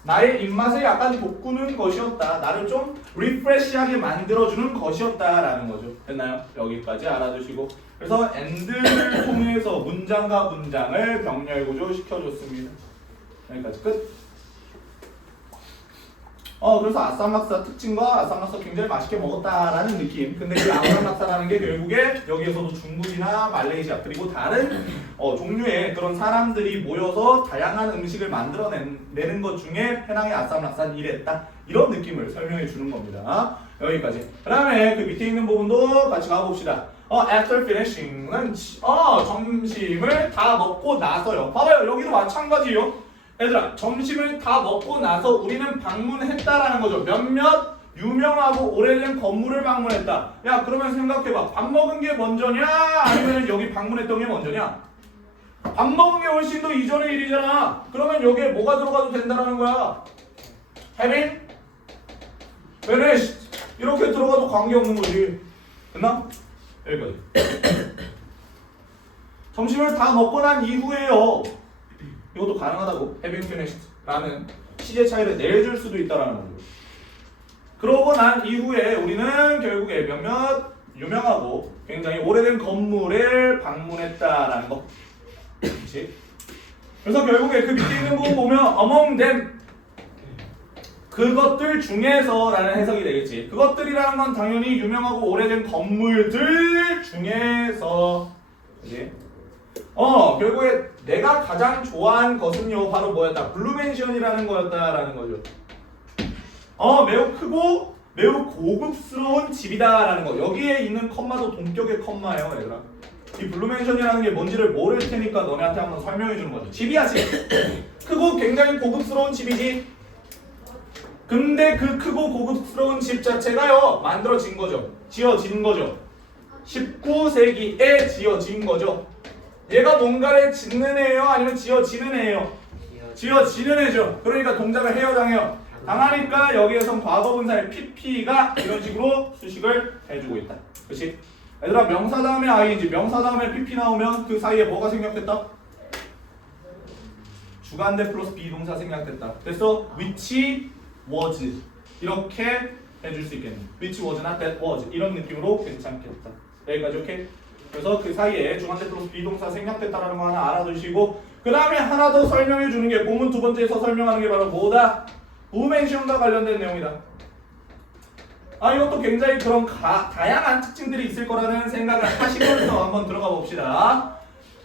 나의 입맛을 약간 돋구는 것이었다. 나를 좀 리프레시하게 만들어주는 것이었다라는 거죠. 됐나요? 여기까지 알아두시고. 그래서 and를 통해서 문장과 문장을 병렬 구조 시켜줬습니다. 여기까지 끝. 그래서 아쌈락사 특징과 아쌈락사 굉장히 맛있게 먹었다라는 느낌. 근데 그 아쌈락사라는 게 결국에 여기에서도 중국이나 말레이시아 그리고 다른 종류의 그런 사람들이 모여서 다양한 음식을 만들어내는 것 중에 페낭의 아쌈락사는 이랬다. 이런 느낌을 설명해 주는 겁니다. 여기까지. 그 다음에 그 밑에 있는 부분도 같이 가봅시다. after finishing lunch. 점심을 다 먹고 나서요. 봐봐요. 여기도 마찬가지요. 얘들아, 점심을 다 먹고 나서 우리는 방문했다라는 거죠. 몇몇 유명하고 오래된 건물을 방문했다. 야, 그러면 생각해봐. 밥 먹은 게 먼저냐? 아니면 여기 방문했던 게 먼저냐? 밥 먹은 게 훨씬 더 이전의 일이잖아. 그러면 여기에 뭐가 들어가도 된다라는 거야? having finished. 이렇게 들어가도 관계없는 거지. 됐나? 여기까지. 점심을 다 먹고 난 이후에요. 이것도 가능하다고. having finished 라는 시제 차이를 내줄 수도 있다라는 거죠. 그러고 난 이후에 우리는 결국에 몇몇 유명하고 굉장히 오래된 건물을 방문했다라는 거. 그렇지? 그래서 결국에 그 밑에 있는 부분 보면 among them 그것들 중에서라는 해석이 되겠지. 그것들이라는 건 당연히 유명하고 오래된 건물들 중에서. 그렇지? 결국에 내가 가장 좋아한 것은요 바로 뭐였다? 블루맨션이라는 거였다라는 거죠. 매우 크고 매우 고급스러운 집이다라는 거. 여기에 있는 컴마도 동격의 컴마예요, 얘들아. 이 블루맨션이라는 게 뭔지를 모를 테니까 너네한테 한번 설명해 주는 거죠. 집이야, 집. 크고 굉장히 고급스러운 집이지. 근데 그 크고 고급스러운 집 자체가요 만들어진 거죠. 지어진 거죠. 19세기에 지어진 거죠. 얘가 뭔가를 짓는 애예요? 아니면 지어지는 애예요? 지어지는 애죠. 그러니까 동작을 해요, 당해요? 당하니까 여기에선 과거분사의 pp가 이런 식으로 수식을 해주고 있다. 그렇지? 얘들아, 명사 다음에 ing, 명사 다음에 pp 나오면 그 사이에 뭐가 생략됐다? 주관대 플러스 비동사 생략됐다. 그래서 which was 이렇게 해줄 수 있겠네. which was not that was 이런 느낌으로 괜찮겠다. 여기까지 오케이? 그래서 그 사이에 주관대 플러스 비동사 생략됐다라는 거 하나 알아두시고 그 다음에 하나 더 설명해 주는 게 본문 두 번째에서 설명하는 게 바로 뭐다? 부멘션과 관련된 내용이다. 이것도 굉장히 그런 다양한 특징들이 있을 거라는 생각을 하시면서 한번 들어가 봅시다.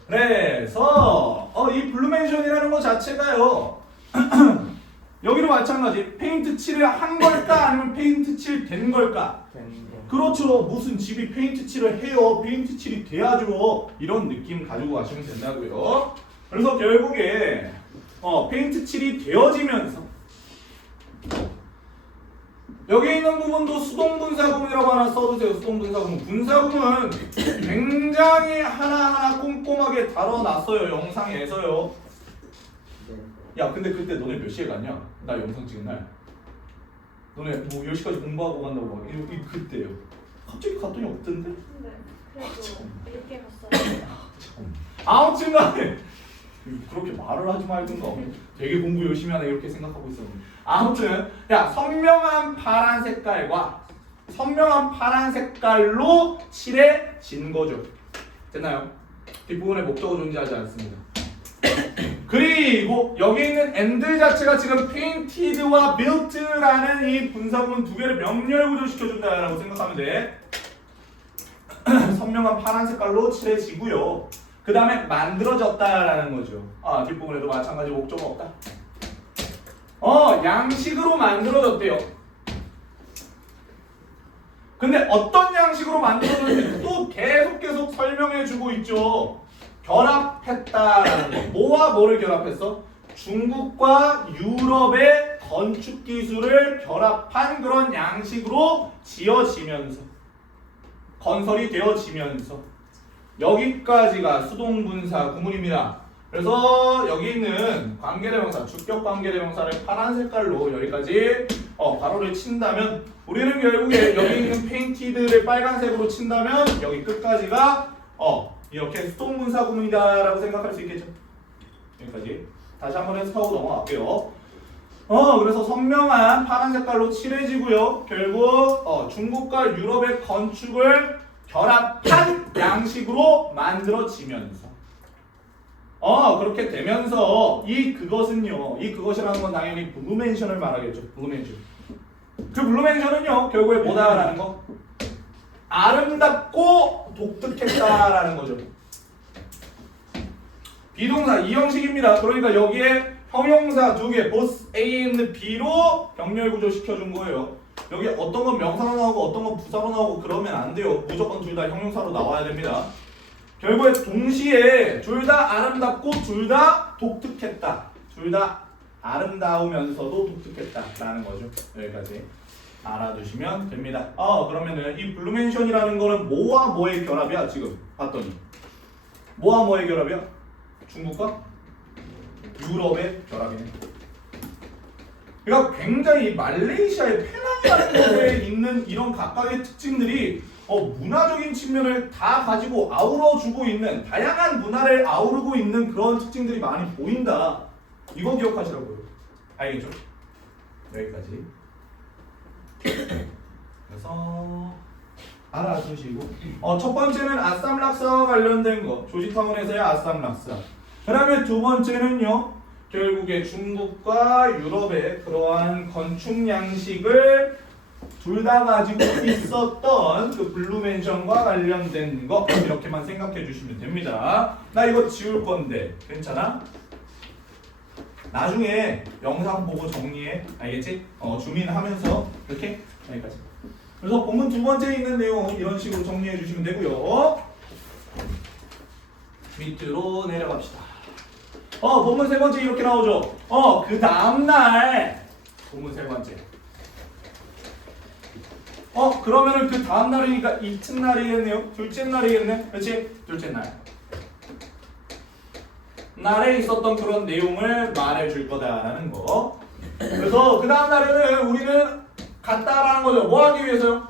그래서 이 블루멘션이라는 거 자체가요. 여기도 마찬가지. 페인트 칠을 한 걸까 아니면 페인트 칠 된 걸까? 그렇죠. 무슨 집이 페인트 칠을 해요. 페인트 칠이 돼야죠. 이런 느낌 가지고 가시면 된다고요. 그래서 결국에 페인트 칠이 되어지면서 여기 있는 부분도 수동분사구문이라고 하나 써두세요. 수동분사구문. 분사구문 굉장히 하나하나 꼼꼼하게 다뤄놨어요. 영상에서요. 야 근데 그때 너네 몇 시에 갔냐? 나 영상 찍은 날. 너네 뭐 10시까지 공부하고 간다고 막 그때요. 갑자기 갔더니 없던데? 네. 그래도 이렇게 갔어요. 아무튼 간에 그렇게 말을 하지 말든가. 되게 공부 열심히 하네 이렇게 생각하고 있었는데. 아무튼 야 선명한 파란 색깔과 선명한 파란 색깔로 칠해진 거죠. 됐나요? 뒷부분에 목적어 존재하지 않습니다. 그리고 여기 있는 and 자체가 지금 painted와 built라는 이 분사구문 두 개를 명렬 구조시켜준다라고 생각하면 돼. 선명한 파란 색깔로 칠해지고요. 그 다음에 만들어졌다라는 거죠. 뒷부분에도 마찬가지 목적어 없다. 양식으로 만들어졌대요. 근데 어떤 양식으로 만들어졌는지 또 계속 설명해주고 있죠. 결합했다라는 거. 뭐와 뭐를 결합했어? 중국과 유럽의 건축 기술을 결합한 그런 양식으로 지어지면서 건설이 되어지면서 여기까지가 수동분사 구문입니다. 그래서 여기 있는 관계대명사, 주격 관계대명사를 파란 색깔로 여기까지 가로를 친다면 우리는 결국에 여기 있는 페인티드를 빨간색으로 친다면 여기 끝까지가 이렇게 수동분사 구문이다라고 생각할 수 있겠죠. 여기까지 다시 한번 해서 하고 넘어갈게요. 그래서 선명한 파란 색깔로 칠해지고요. 결국 중국과 유럽의 건축을 결합한 양식으로 만들어지면서 그렇게 되면서 이 그것이라는 건 당연히 블루멘션을 말하겠죠. 블루멘션. 그 블루멘션은요 결국에 뭐다라는 거? 아름답고 독특했다라는 거죠. 비동사 이 형식입니다. 그러니까 여기에 형용사 두 개 both A and B로 병렬 구조 시켜준 거예요. 여기 어떤 건 명사로 나오고 어떤 건 부사로 나오고 그러면 안 돼요. 무조건 둘 다 형용사로 나와야 됩니다. 결국에 동시에 둘 다 아름답고 둘 다 독특했다. 둘 다 아름다우면서도 독특했다라는 거죠. 여기까지 알아두시면 됩니다. 그러면은 이 블루멘션이라는 거는 뭐와 뭐의 결합이야? 지금 봤더니 뭐와 뭐의 결합이야? 중국과 유럽의 결합이네. 그러니까 굉장히 말레이시아의 페낭이라는 곳에 있는 이런 각각의 특징들이 문화적인 측면을 다 가지고 아우러주고 있는 다양한 문화를 아우르고 있는 그런 특징들이 많이 보인다. 이거 기억하시라고요. 알겠죠? 여기까지. 그래서 알아두시고 첫 번째는 아쌈 락사와 관련된 거. 조지타운에서의 아쌈 락사. 그 다음에 두 번째는요. 결국에 중국과 유럽의 그러한 건축 양식을 둘 다 가지고 있었던 그 블루멘션과 관련된 거 이렇게만 생각해 주시면 됩니다. 나 이거 지울 건데 괜찮아? 나중에 영상 보고 정리해. 알겠지? 주민하면서 이렇게 여기까지. 그래서 본문 두 번째에 있는 내용 이런 식으로 정리해 주시면 되고요. 밑으로 내려갑시다. 본문 세 번째 이렇게 나오죠. 그 다음날 본문 세 번째. 그러면은 그 다음날이니까 이튿날이겠네요. 둘째 날이겠네. 그렇지? 둘째 날. 날에 있었던 그런 내용을 말해줄 거다라는 거. 그래서 그 다음날에는 우리는 갔다라는 거죠. 뭐 하기 위해서요?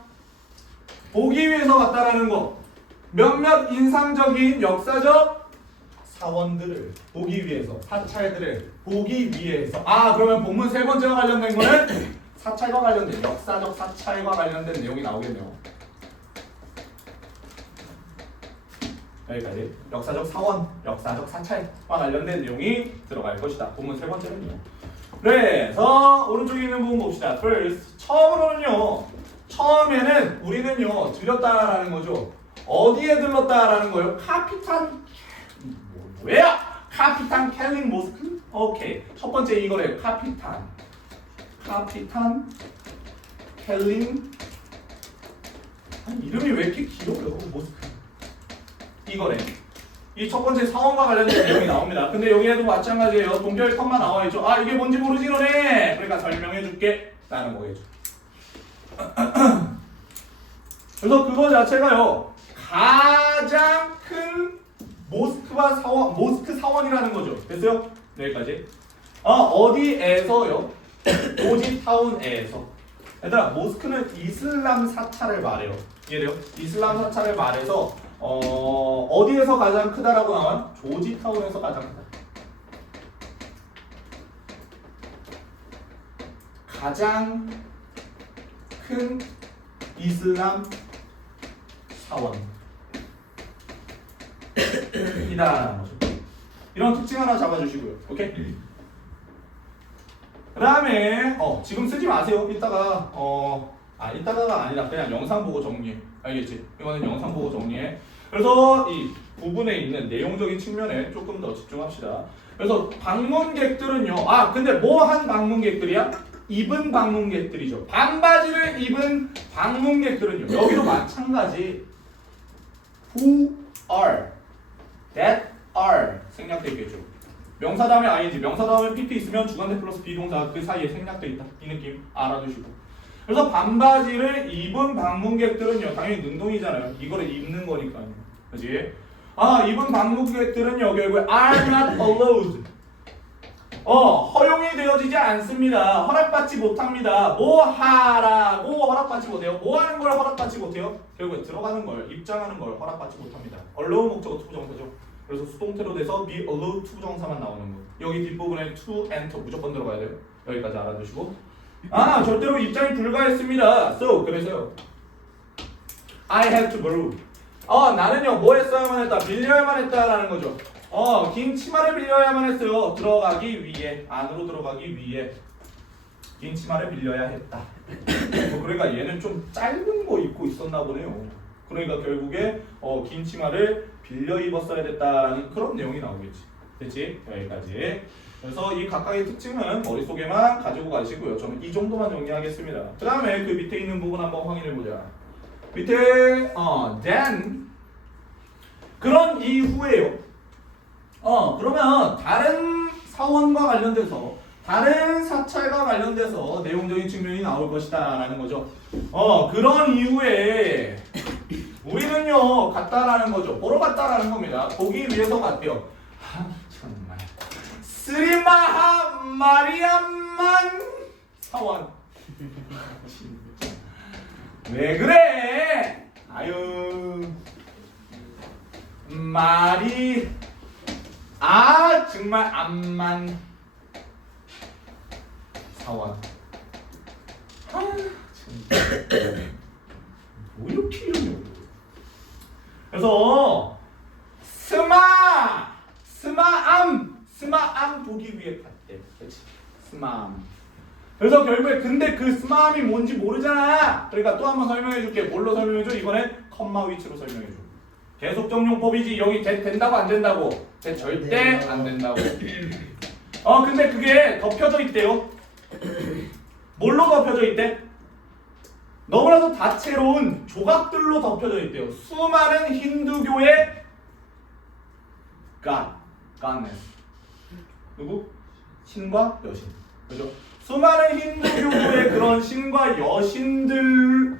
보기 위해서 갔다라는 거. 몇몇 인상적인 역사적 사원들을 보기 위해서, 사찰들을 보기 위해서. 그러면 본문 세 번째와 관련된 거는 사찰과 관련된 역사적 사찰과 관련된 내용이 나오겠네요. 여기까지 역사적 사원, 역사적 사찰과 관련된 내용이 들어갈 것이다. 부분 세 번째는요. 그래서 오른쪽에 있는 부분 봅시다. First, 처음에는 우리는요 들렸다라는 거죠. 어디에 들렀다라는 거예요? 카피탄 뭐야? 카피탄 켈링 모스크? 오케이. 첫 번째 이거래요. 카피탄 켈링. 아니, 이름이 왜 이렇게 길어요? 모스크. 이거래. 이 첫 번째 사원과 관련된 내용이 나옵니다. 근데 여기에도 마찬가지예요. 동결 컷만 나와 있죠. 아 이게 뭔지 모르지 너네. 그러니까 설명해 줄게. 라는 거겠죠. 그래서 그거 자체가요. 가장 큰 모스크바 사원, 모스크 사원이라는 거죠. 됐어요? 여기까지. 어디에서요? 조지타운에서. 얘들아, 모스크는 이슬람 사찰을 말해요. 이해돼요? 이슬람 사찰을 말해서 어디에서 가장 크다라고 나와요? 조지타운에서 가장 크다. 가장 큰 이슬람 사원. 이다라는 거죠. 이런 특징 하나 잡아주시고요. 오케이? 그 다음에 지금 쓰지 마세요. 이따가가 아니라 그냥 영상 보고 정리해. 알겠지? 이거는 영상 보고 정리해. 그래서 이 부분에 있는 내용적인 측면에 조금 더 집중합시다. 그래서 방문객들은요. 근데 뭐 한 방문객들이야? 입은 방문객들이죠. 반바지를 입은 방문객들은요. 여기도 마찬가지. Who are, that are 생략돼 있겠죠. 명사 다음에 ing, 명사 다음에 pp 있으면 주관대 플러스 비동사 그 사이에 생략돼 있다. 이 느낌 알아두시고. 그래서 반바지를 입은 방문객들은요. 당연히 능동이잖아요. 이거를 입는 거니까요. 그렇지? 입은 방문객들은요. 결국에 are not allowed. 허용이 되어지지 않습니다. 허락받지 못합니다. 뭐 하라고 허락받지 못해요? 뭐 하는 걸 허락받지 못해요? 결국에 들어가는 걸, 입장하는 걸 허락받지 못합니다. allow 목적어 투부정사죠. 그래서 수동태로 돼서 be allowed 투부정사만 나오는 거. 여기 뒷부분에 to enter 무조건 들어가야 돼요. 여기까지 알아두시고. 절대로 입장이 불가했습니다. So 그래서요. I had to borrow. 나는요 뭐 했어야만 했다? 빌려야만 했다라는 거죠. 긴 치마를 빌려야만 했어요. 들어가기 위해, 안으로 들어가기 위해 긴 치마를 빌려야 했다. 그러니까 얘는 좀 짧은 거 입고 있었나 보네요. 그러니까 결국에 긴 치마를 빌려 입었어야 됐다라는 그런 내용이 나오겠지. 됐지? 여기까지. 그래서 이 각각의 특징은 머릿속에만 가지고 가시고요. 저는 이 정도만 정리하겠습니다. 그 다음에 그 밑에 있는 부분 한번 확인해보자. 밑에 then 그런 이후에요. 그러면 다른 사원과 관련돼서 다른 사찰과 관련돼서 내용적인 측면이 나올 것이다 라는 거죠. 그런 이후에 우리는요 갔다라는 거죠. 보러 갔다라는 겁니다. 보기 위해서 갔대요. 정말 스리마하 마리암만 사원. 왜 그래? 아유 말이 정말 암만 사원. 진짜 뭐 이렇게 이름이 어려워. 그래서 스마암 보기 위해 갔대. 그렇지? 스마암. 그래서 결국에 근데 그 스마암이 뭔지 모르잖아. 그러니까 또 한번 설명해줄게. 뭘로 설명해줘? 이번엔 컴마 위치로 설명해줘. 계속 정용법이지. 여기 된다고 안 된다고? 절대 안 된다고. 근데 그게 덮여져 있대요. 뭘로 덮여져 있대? 너무나도 다채로운 조각들로 덮여져 있대요. 수많은 힌두교의 godness. 누구? 신과 여신. 그죠? 수많은 힌두교의 그런 신과 여신들의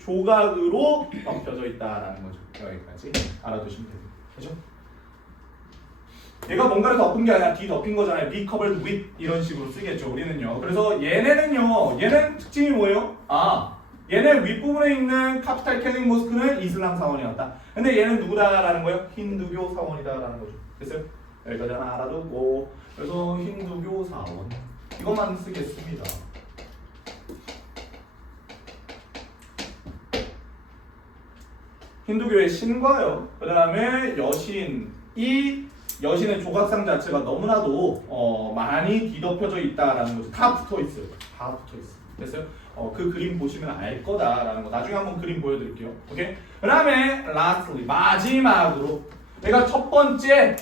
조각으로 덮여져 있다라는 거죠. 여기까지 알아두시면 됩니다. 그죠? 얘가 뭔가를 덮은 게 아니라 뒤덮인 거잖아요. be covered with 이런 식으로 쓰겠죠. 우리는요. 그래서 얘는 특징이 뭐예요? 얘는 윗부분에 있는 카피탈 켈링 모스크는 이슬람 사원이었다. 근데 얘는 누구다라는 거예요? 힌두교 사원이다라는 거죠. 됐어요? 여기까지 하나 알아두고 그래서 힌두교 사원 이것만 쓰겠습니다. 힌두교의 신과요. 그 다음에 여신. 이 여신의 조각상 자체가 너무나도 많이 뒤덮여져 있다라는 거죠. 다 붙어 있어요. 다 붙어 있어. 됐어요? 그 그림 보시면 알 거다라는 거. 나중에 한번 그림 보여드릴게요. 오케이? 그 다음에 lastly 마지막으로 내가 첫 번째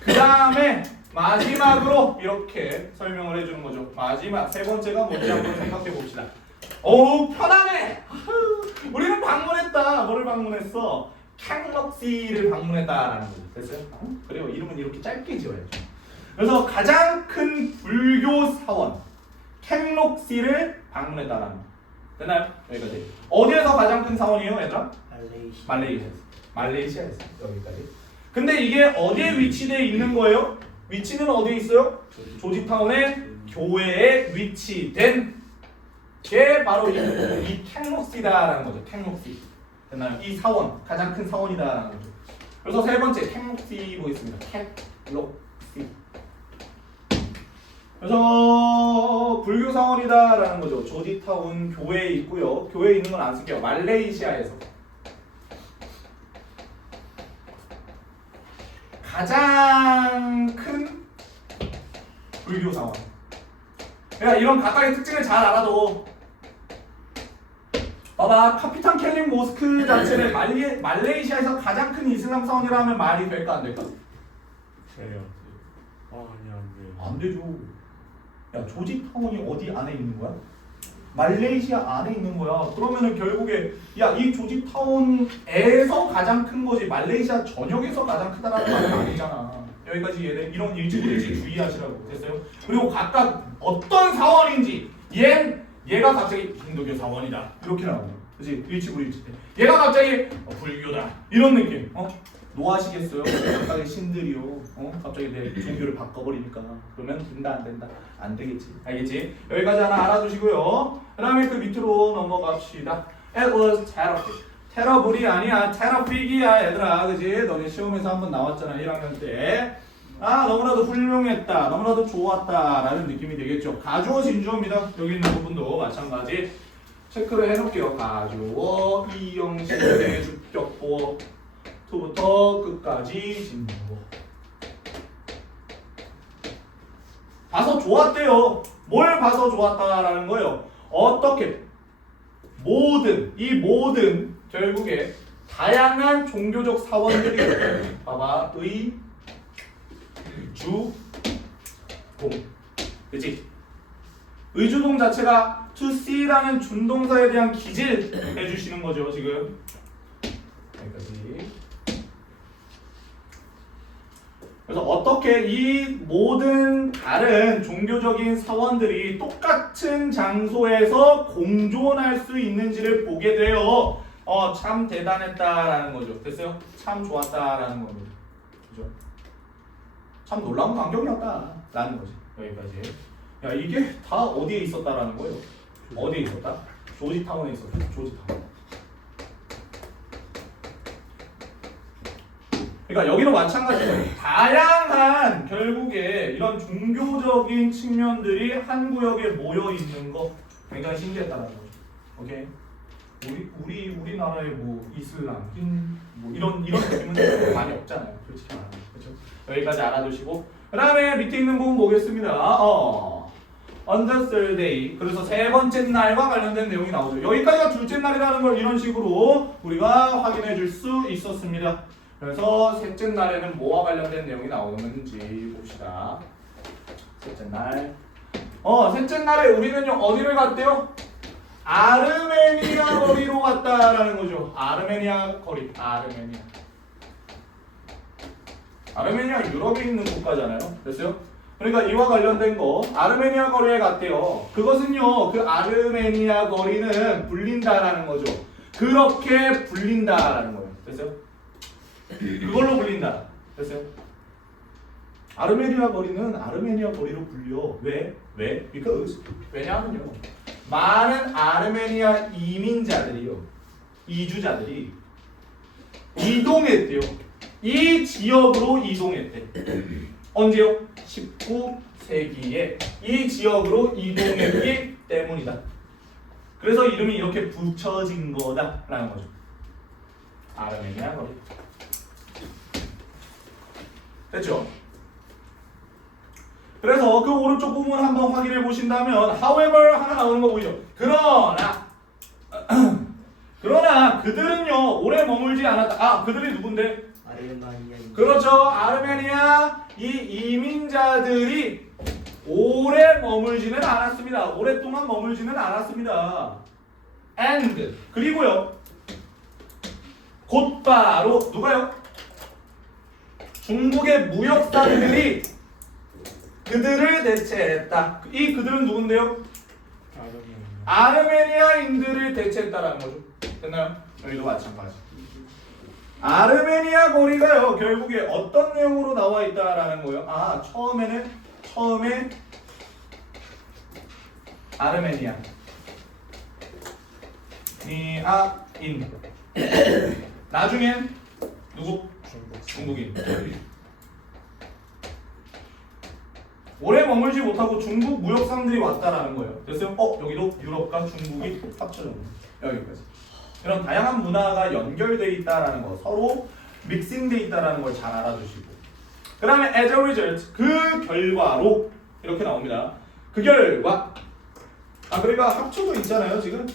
그 다음에 마지막으로 이렇게 설명을 해주는 거죠. 마지막 세 번째가 뭔지 한번 생각해 봅시다. 어우 편하네. 우리는 방문했다. 뭐를 방문했어? 캥럭시를 방문했다라는 거죠. 됐어요? 그래요. 이름은 이렇게 짧게 지어야죠. 그래서 가장 큰 불교 사원 캥록시를 방문했다라는 거. 됐나요? 여기까지. 어디에서 가장 큰 사원이에요, 얘들아? 말레이시아에서. 말레이시아에서 여기까지. 근데 이게 어디에 위치되어 있는 거예요? 위치는 어디에 있어요? 조지타운의 교회에 위치된 게 바로 이 캥록시다라는 거죠. 캥록시. 됐나요? 이 사원, 가장 큰 사원이다라는 거죠. 그래서 세 번째 캥록시 보겠습니다. 캥록시. 그래서 불교 사원이다라는 거죠. 조지타운 교회에 있고요. 교회에 있는 건 안 쓸게요. 말레이시아에서 가장 큰 불교 사원. 그러니까 이런 각각의 특징을 잘 알아도 봐봐, 카피탄 켈링 모스크 자체를 말레이시아에서 가장 큰 이슬람 사원이라 하면 말이 될까 안 될까? 돼요. 아니 안 돼요. 안 되죠. 야, 조지타운이 어디 안에 있는 거야? 말레이시아 안에 있는 거야. 그러면은 결국에 야, 이 조지타운에서 가장 큰 거지 말레이시아 전역에서 가장 크다라는 말은 아니잖아. 여기까지 얘네 이런 일치불일치 주의하시라고. 됐어요? 그리고 각각 어떤 사원인지 얘가 갑자기 힌두교 사원이다 이렇게 나오네. 그렇지? 일치불일치 때 얘가 갑자기 불교다 이런 느낌. 노하시겠어요? 각각의 신들이요. 갑자기 내 종교를 바꿔버리니까 그러면 된다 안 된다? 안 되겠지. 알겠지? 여기까지 하나 알아두시고요. 그 다음에 그 밑으로 넘어갑시다. It was terrible. 테러블이 아니야. 테러픽이야 얘들아. 그지? 너네 시험에서 한번 나왔잖아 1학년 때. 아 너무나도 훌륭했다. 너무나도 좋았다 라는 느낌이 되겠죠. 가주어 진주어입니다. 여기 있는 부분도 마찬가지. 체크를 해놓을게요. 가주어, 이형식의 주격보 부터 끝까지 진주어. 봐서 좋았대요. 뭘 봐서 좋았다라는 거예요? 어떻게? 이 모든 결국에 다양한 종교적 사원들이 봐봐 의, 주, 동. 그치? 의주동 자체가 to see라는 준동사에 대한 기재를 해주시는 거죠 지금. 여기까지. 그래서 어떻게 이 모든 다른 종교적인 사원들이 똑같은 장소에서 공존할 수 있는지를 보게 돼요. 참 대단했다라는 거죠. 됐어요? 참 좋았다라는 거죠. 그죠? 참 놀라운 광경이었다라는 거지. 여기까지. 야 이게 다 어디에 있었다라는 거예요? 어디에 있었다? 조지타운에 있었다. 조지타운. 그러니까 여기도 마찬가지예요. 다양한 결국에 이런 종교적인 측면들이 한 구역에 모여 있는 거 굉장히 신기했다는 거죠. 오케이. 우리나라의 뭐 이슬람, 뭐 이런 느낌은 많이 없잖아요. 솔직히 말하면. 그렇죠? 여기까지 알아두시고 그다음에 밑에 있는 부분 보겠습니다. On the third day. 그래서 세 번째 날과 관련된 내용이 나오죠. 여기까지가 둘째 날이라는 걸 이런 식으로 우리가 확인해 줄 수 있었습니다. 그래서 셋째 날에는 뭐와 관련된 내용이 나오는지 봅시다. 셋째 날. 셋째 날에 우리는요 어디를 갔대요? 아르메니아 거리로 갔다라는 거죠. 아르메니아 거리. 아르메니아 유럽에 있는 국가잖아요. 됐어요? 그러니까 이와 관련된 거 아르메니아 거리에 갔대요. 그것은요 그 아르메니아 거리는 불린다라는 거죠. 그렇게 불린다라는 거예요. 됐어요? 그걸로 불린다. 됐어요? 아르메니아 거리는 아르메니아 거리로 불려. 왜? Because 왜냐하면요 많은 아르메니아 이민자들이요 이주자들이 이동했대요. 이 지역으로 이동했대. 언제요? 19세기에 이 지역으로 이동했기 때문이다. 그래서 이름이 이렇게 붙여진 거다라는 거죠. 아르메니아 거리. 됐죠? 그래서 그 오른쪽 부분 한번 확인해 보신다면 however 하나 나오는 거 보이죠? 그러나 그들은요 오래 머물지 않았다. 아 그들이 누군데? 아르메니아. 그렇죠. 아르메니아 이 이민자들이 오래 머물지는 않았습니다. 오랫동안 머물지는 않았습니다. And 그리고요 곧바로 누가요? 중국의 무역사들이 그들을 대체했다. 이 그들은 누군데요? 아르메니아인들을 대체했다라는 거죠. 됐나요? 여기도 마찬가지. 아르메니아 거리가요 결국에 어떤 내용으로 나와 있다라는 거예요. 아 처음에 아르메니아 니아인 나중엔 누구? 중국인. 오래 머물지 못하고 중국 무역상들이 왔다라는 거예요. 됐어요? 여기도 유럽과 중국이 합쳐졌네. 여기까지. 이런 다양한 문화가 연결돼 있다라는 거, 서로 믹싱돼 있다라는 걸 잘 알아두시고. 그 다음에 as a result, 그 결과로 이렇게 나옵니다. 그 결과. 그러니까 합쳐져 있잖아요, 지금.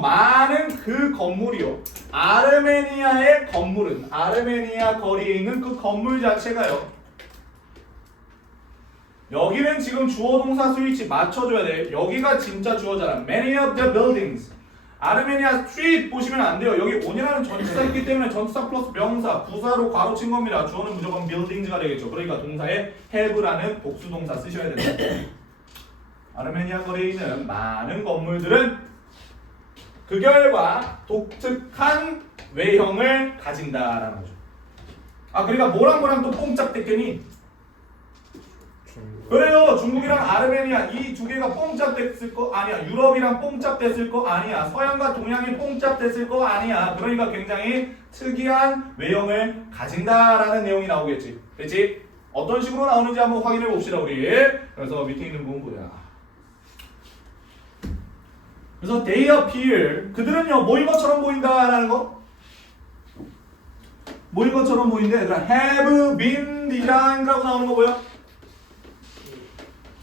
많은 그 건물이요. 아르메니아의 건물은 아르메니아 거리에 있는 그 건물 자체가요. 여기는 지금 주어 동사 스위치 맞춰줘야 돼. 여기가 진짜 주어잖아. Many of the buildings. 아르메니아 스트리트 보시면 안 돼요. 여기 on이라는 전치사 있기 때문에 전치사 플러스 명사, 부사로 괄호친 겁니다. 주어는 무조건 buildings가 되겠죠. 그러니까 동사에 have라는 복수 동사 쓰셔야 된다. 아르메니아 거리에 있는 많은 건물들은 그 결과 독특한 외형을 가진다라는 거죠. 그러니까 뭐랑 또 뽕짝댔겠니? 그래요. 중국이랑 아르메니아 이 두 개가 뽕짝댔을 거 아니야. 유럽이랑 뽕짝댔을 거 아니야. 서양과 동양이 뽕짝댔을 거 아니야. 그러니까 굉장히 특이한 외형을 가진다라는 내용이 나오겠지. 그렇지? 어떤 식으로 나오는지 한번 확인해 봅시다 우리. 그래서 밑에 있는 부분 보자. 그래서 they appear 그들은요 모인 것처럼 보인다라는 거. 모인 것처럼 보이는데 얘들아 have been designed라고 나오는 거 보여?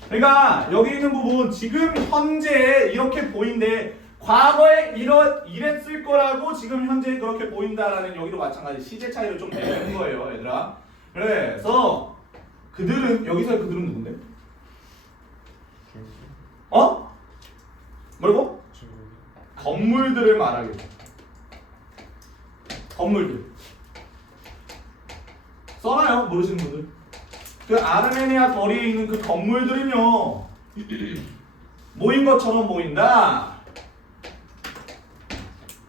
그러니까 여기 있는 부분 지금 현재 이렇게 보인데 과거에 이랬을 거라고 지금 현재 그렇게 보인다라는 여기도 마찬가지 시제 차이를 좀 내는 거예요 얘들아. 그래서 그들은 여기서 그들은 누군데? 뭐라고? 건물들을 말하겠죠. 건물들 써놔요 모르시는 분들. 그 아르메니아 거리에 있는 그 건물들은요 모인 것처럼 보인다.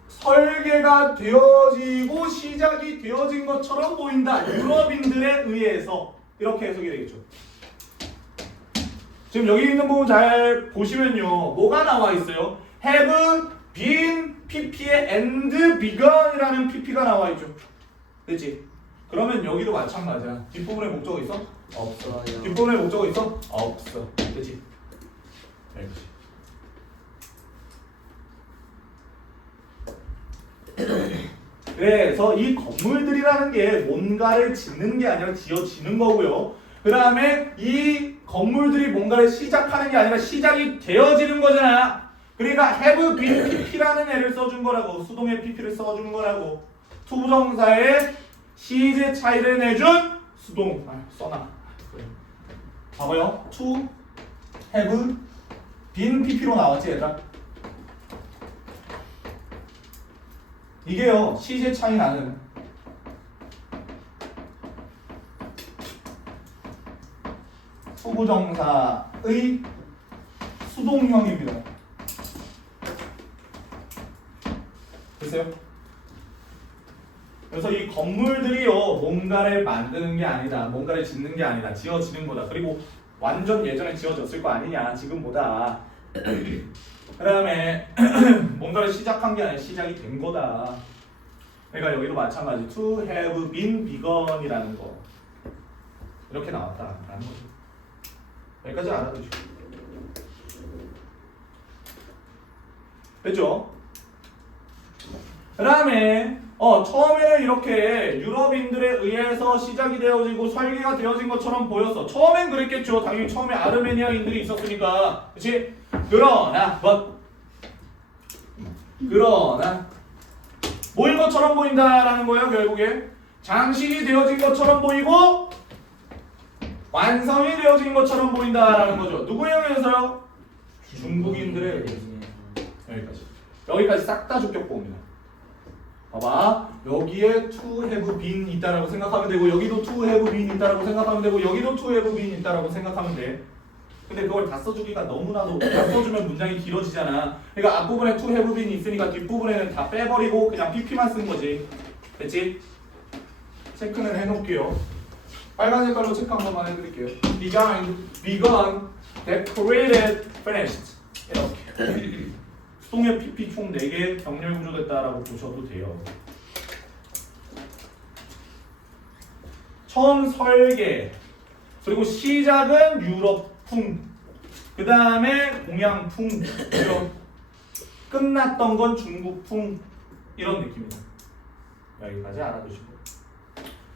설계가 되어지고 시작이 되어진 것처럼 보인다. 유럽인들에 의해서 이렇게 해석이 되겠죠. 지금 여기 있는 부분 잘 보시면요 뭐가 나와 있어요? have been pp에 and begun이라는 pp가 나와 있죠. 그렇지? 그러면 여기도 마찬가지야. 뒷부분에 목적어 있어? 없어. 뒷부분에 목적어 있어? 없어. 그치? 그래서 이 건물들이라는 게 뭔가를 짓는 게 아니라 지어지는 거고요. 그 다음에 이 건물들이 뭔가를 시작하는 게 아니라 시작이 되어지는 거잖아. 그러니까 have been pp라는 애를 써준 거라고. 수동의 pp를 써준 거라고. 투부정사의 시제 차이를 내준 수동. 써놔. 봐봐요. to have been pp로 나왔지 얘들아. 이게요 시제 차이 나는 투부정사의 수동형입니다. 됐어요? 그래서 이 건물들이요 뭔가를 만드는 게 아니다, 뭔가를 짓는 게 아니다, 지어지는 거다. 그리고 완전 예전에 지어졌을 거 아니냐 지금보다. 그 다음에 뭔가를 시작한 게 아니라 시작이 된 거다. 그러니까 여기도 마찬가지 to have been begun이라는 거 이렇게 나왔다라는 거죠. 여기까지 알아두시고 됐죠? 그 다음에 처음에는 이렇게 유럽인들에 의해서 시작이 되어지고 설계가 되어진 것처럼 보였어. 처음엔 그랬겠죠. 당연히 처음에 아르메니아인들이 있었으니까. 그치? 그러나 뭐인 것처럼 보인다라는 거예요. 결국에 장식이 되어진 것처럼 보이고 완성이 되어진 것처럼 보인다라는 거죠. 누구에 의해서요? 중국인들에 의해서. 여기까지 싹 다 주격보입니다. 봐봐, 여기에 to have been 있다라고 생각하면 되고, 여기도 to have been 있다라고 생각하면 되고, 여기도 to have been 있다라고 생각하면 돼. 근데 그걸 다 써주기가 너무나도, 다 써주면 문장이 길어지잖아. 그러니까 앞부분에 to have been 있으니까 뒷부분에는 다 빼버리고 그냥 pp만 쓴 거지. 됐지? 체크는 해놓을게요. 빨간 색깔로 체크 한 번만 해드릴게요. begun, decorated, finished. 이렇게. 수동의 PP 총 4개 병렬 구조됐다라고 보셔도 돼요. 처음 설계, 그리고 시작은 유럽풍, 그 다음에 동양풍, 끝났던 건 중국풍, 이런 느낌입니다. 여기까지 알아두시고.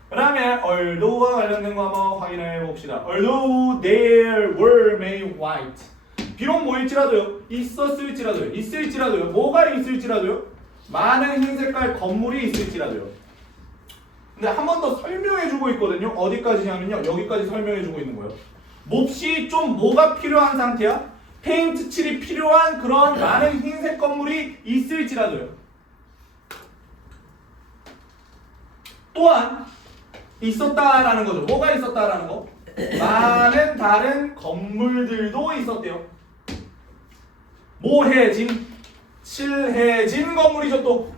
그 다음에 although와 관련된 거 한번 확인해 봅시다. Although there were many white, 비록 뭐일지라도요, 있을지라도요, 뭐가 있을지라도요, 많은 흰 색깔 건물이 있을지라도요. 근데 한 번 더 설명해주고 있거든요. 어디까지냐면요, 여기까지 설명해주고 있는 거예요. 몹시 좀 뭐가 필요한 상태야? 페인트 칠이 필요한 그런 많은 흰색 건물이 있을지라도요. 또한 있었다라는 거죠. 뭐가 있었다라는 거? 많은 다른 건물들도 있었대요. 모해진, 칠해진 건물이죠. 또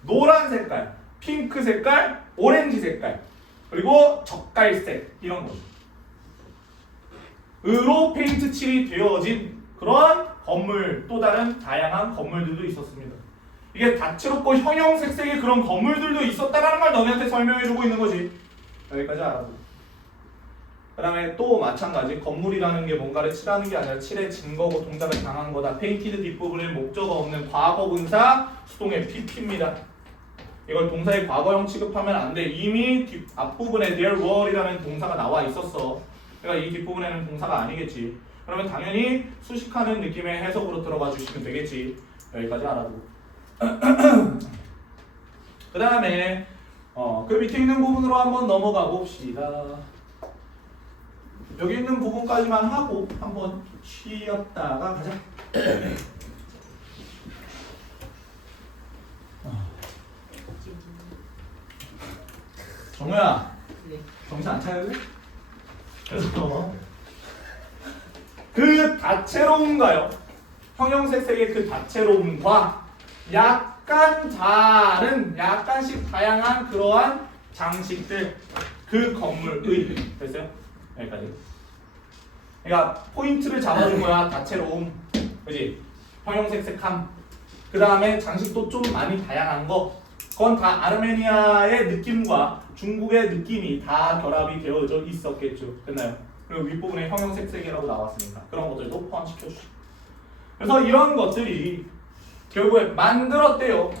노란 색깔, 핑크 색깔, 오렌지 색깔, 그리고 젓갈색, 이런 거죠. 으로 페인트 칠이 되어진 그런 건물, 또 다른 다양한 건물들도 있었습니다. 이게 다채롭고 형형색색의 그런 건물들도 있었다라는 걸 너네한테 설명해주고 있는 거지. 여기까지 알아보고. 그 다음에 또 마찬가지, 건물이라는 게 뭔가를 칠하는 게 아니라 칠의 증거고 동작을 당한 거다. 페인티드 뒷부분에 목적어 없는 과거분사 수동의 pp입니다. 이걸 동사의 과거형 취급하면 안 돼. 이미 앞부분에 there were이라는 동사가 나와 있었어. 그러니까 이 뒷부분에는 동사가 아니겠지. 그러면 당연히 수식하는 느낌의 해석으로 들어가 주시면 되겠지. 여기까지 알아두고. 그 다음에 그 밑에 있는 부분으로 한번 넘어가 봅시다. 여기 있는 부분까지만 하고 한번 쉬었다가 가자. 정우야, 정신 안 차려도 돼? 그래서 그 다채로움가요, 형형색색의 그 다채로움과 약간 다른, 약간씩 다양한 그러한 장식들, 그 건물의, 됐어요? 여기까지. 그러니까 포인트를 잡아준 거야. 다채로움, 그지? 형형색색함. 그 다음에 장식도 좀 많이 다양한 거. 그건 다 아르메니아의 느낌과 중국의 느낌이 다 결합이 되어져 있었겠죠. 됐나요? 그리고 윗부분에 형형색색이라고 나왔으니까 그런 것들도 포함시켜주죠. 그래서 이런 것들이 결국에 만들었대요.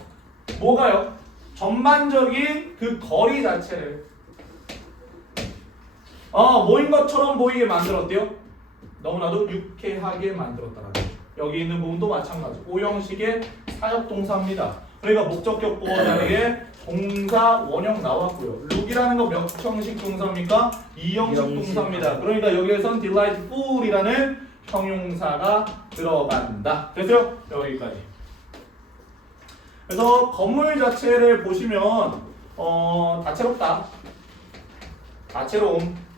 뭐가요? 전반적인 그 거리 자체를 뭐인 것처럼 보이게 만들었대요. 너무나도 유쾌하게 만들었다라는 거죠. 여기 있는 부분도 마찬가지. 오형식의 사역동사입니다. 그러니까 목적격 보어 자리에 동사 원형 나왔고요. look이라는 거 몇 형식 동사입니까? 2형식 동사입니다. 그러니까 여기에선 delightful이라는 형용사가 들어간다. 됐어요? 여기까지. 그래서 건물 자체를 보시면 다채롭다. 다채로움.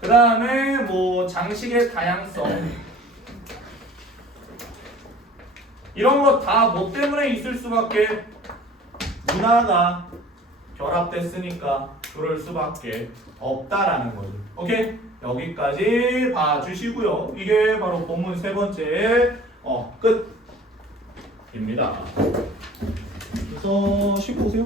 그 다음에 뭐 장식의 다양성, 이런 거 다 뭐 때문에 있을 수밖에? 문화가 결합됐으니까 그럴 수밖에 없다라는 거죠. 오케이? 여기까지 봐주시고요. 이게 바로 본문 세 번째 끝입니다. 그래서 쉬고 오세요.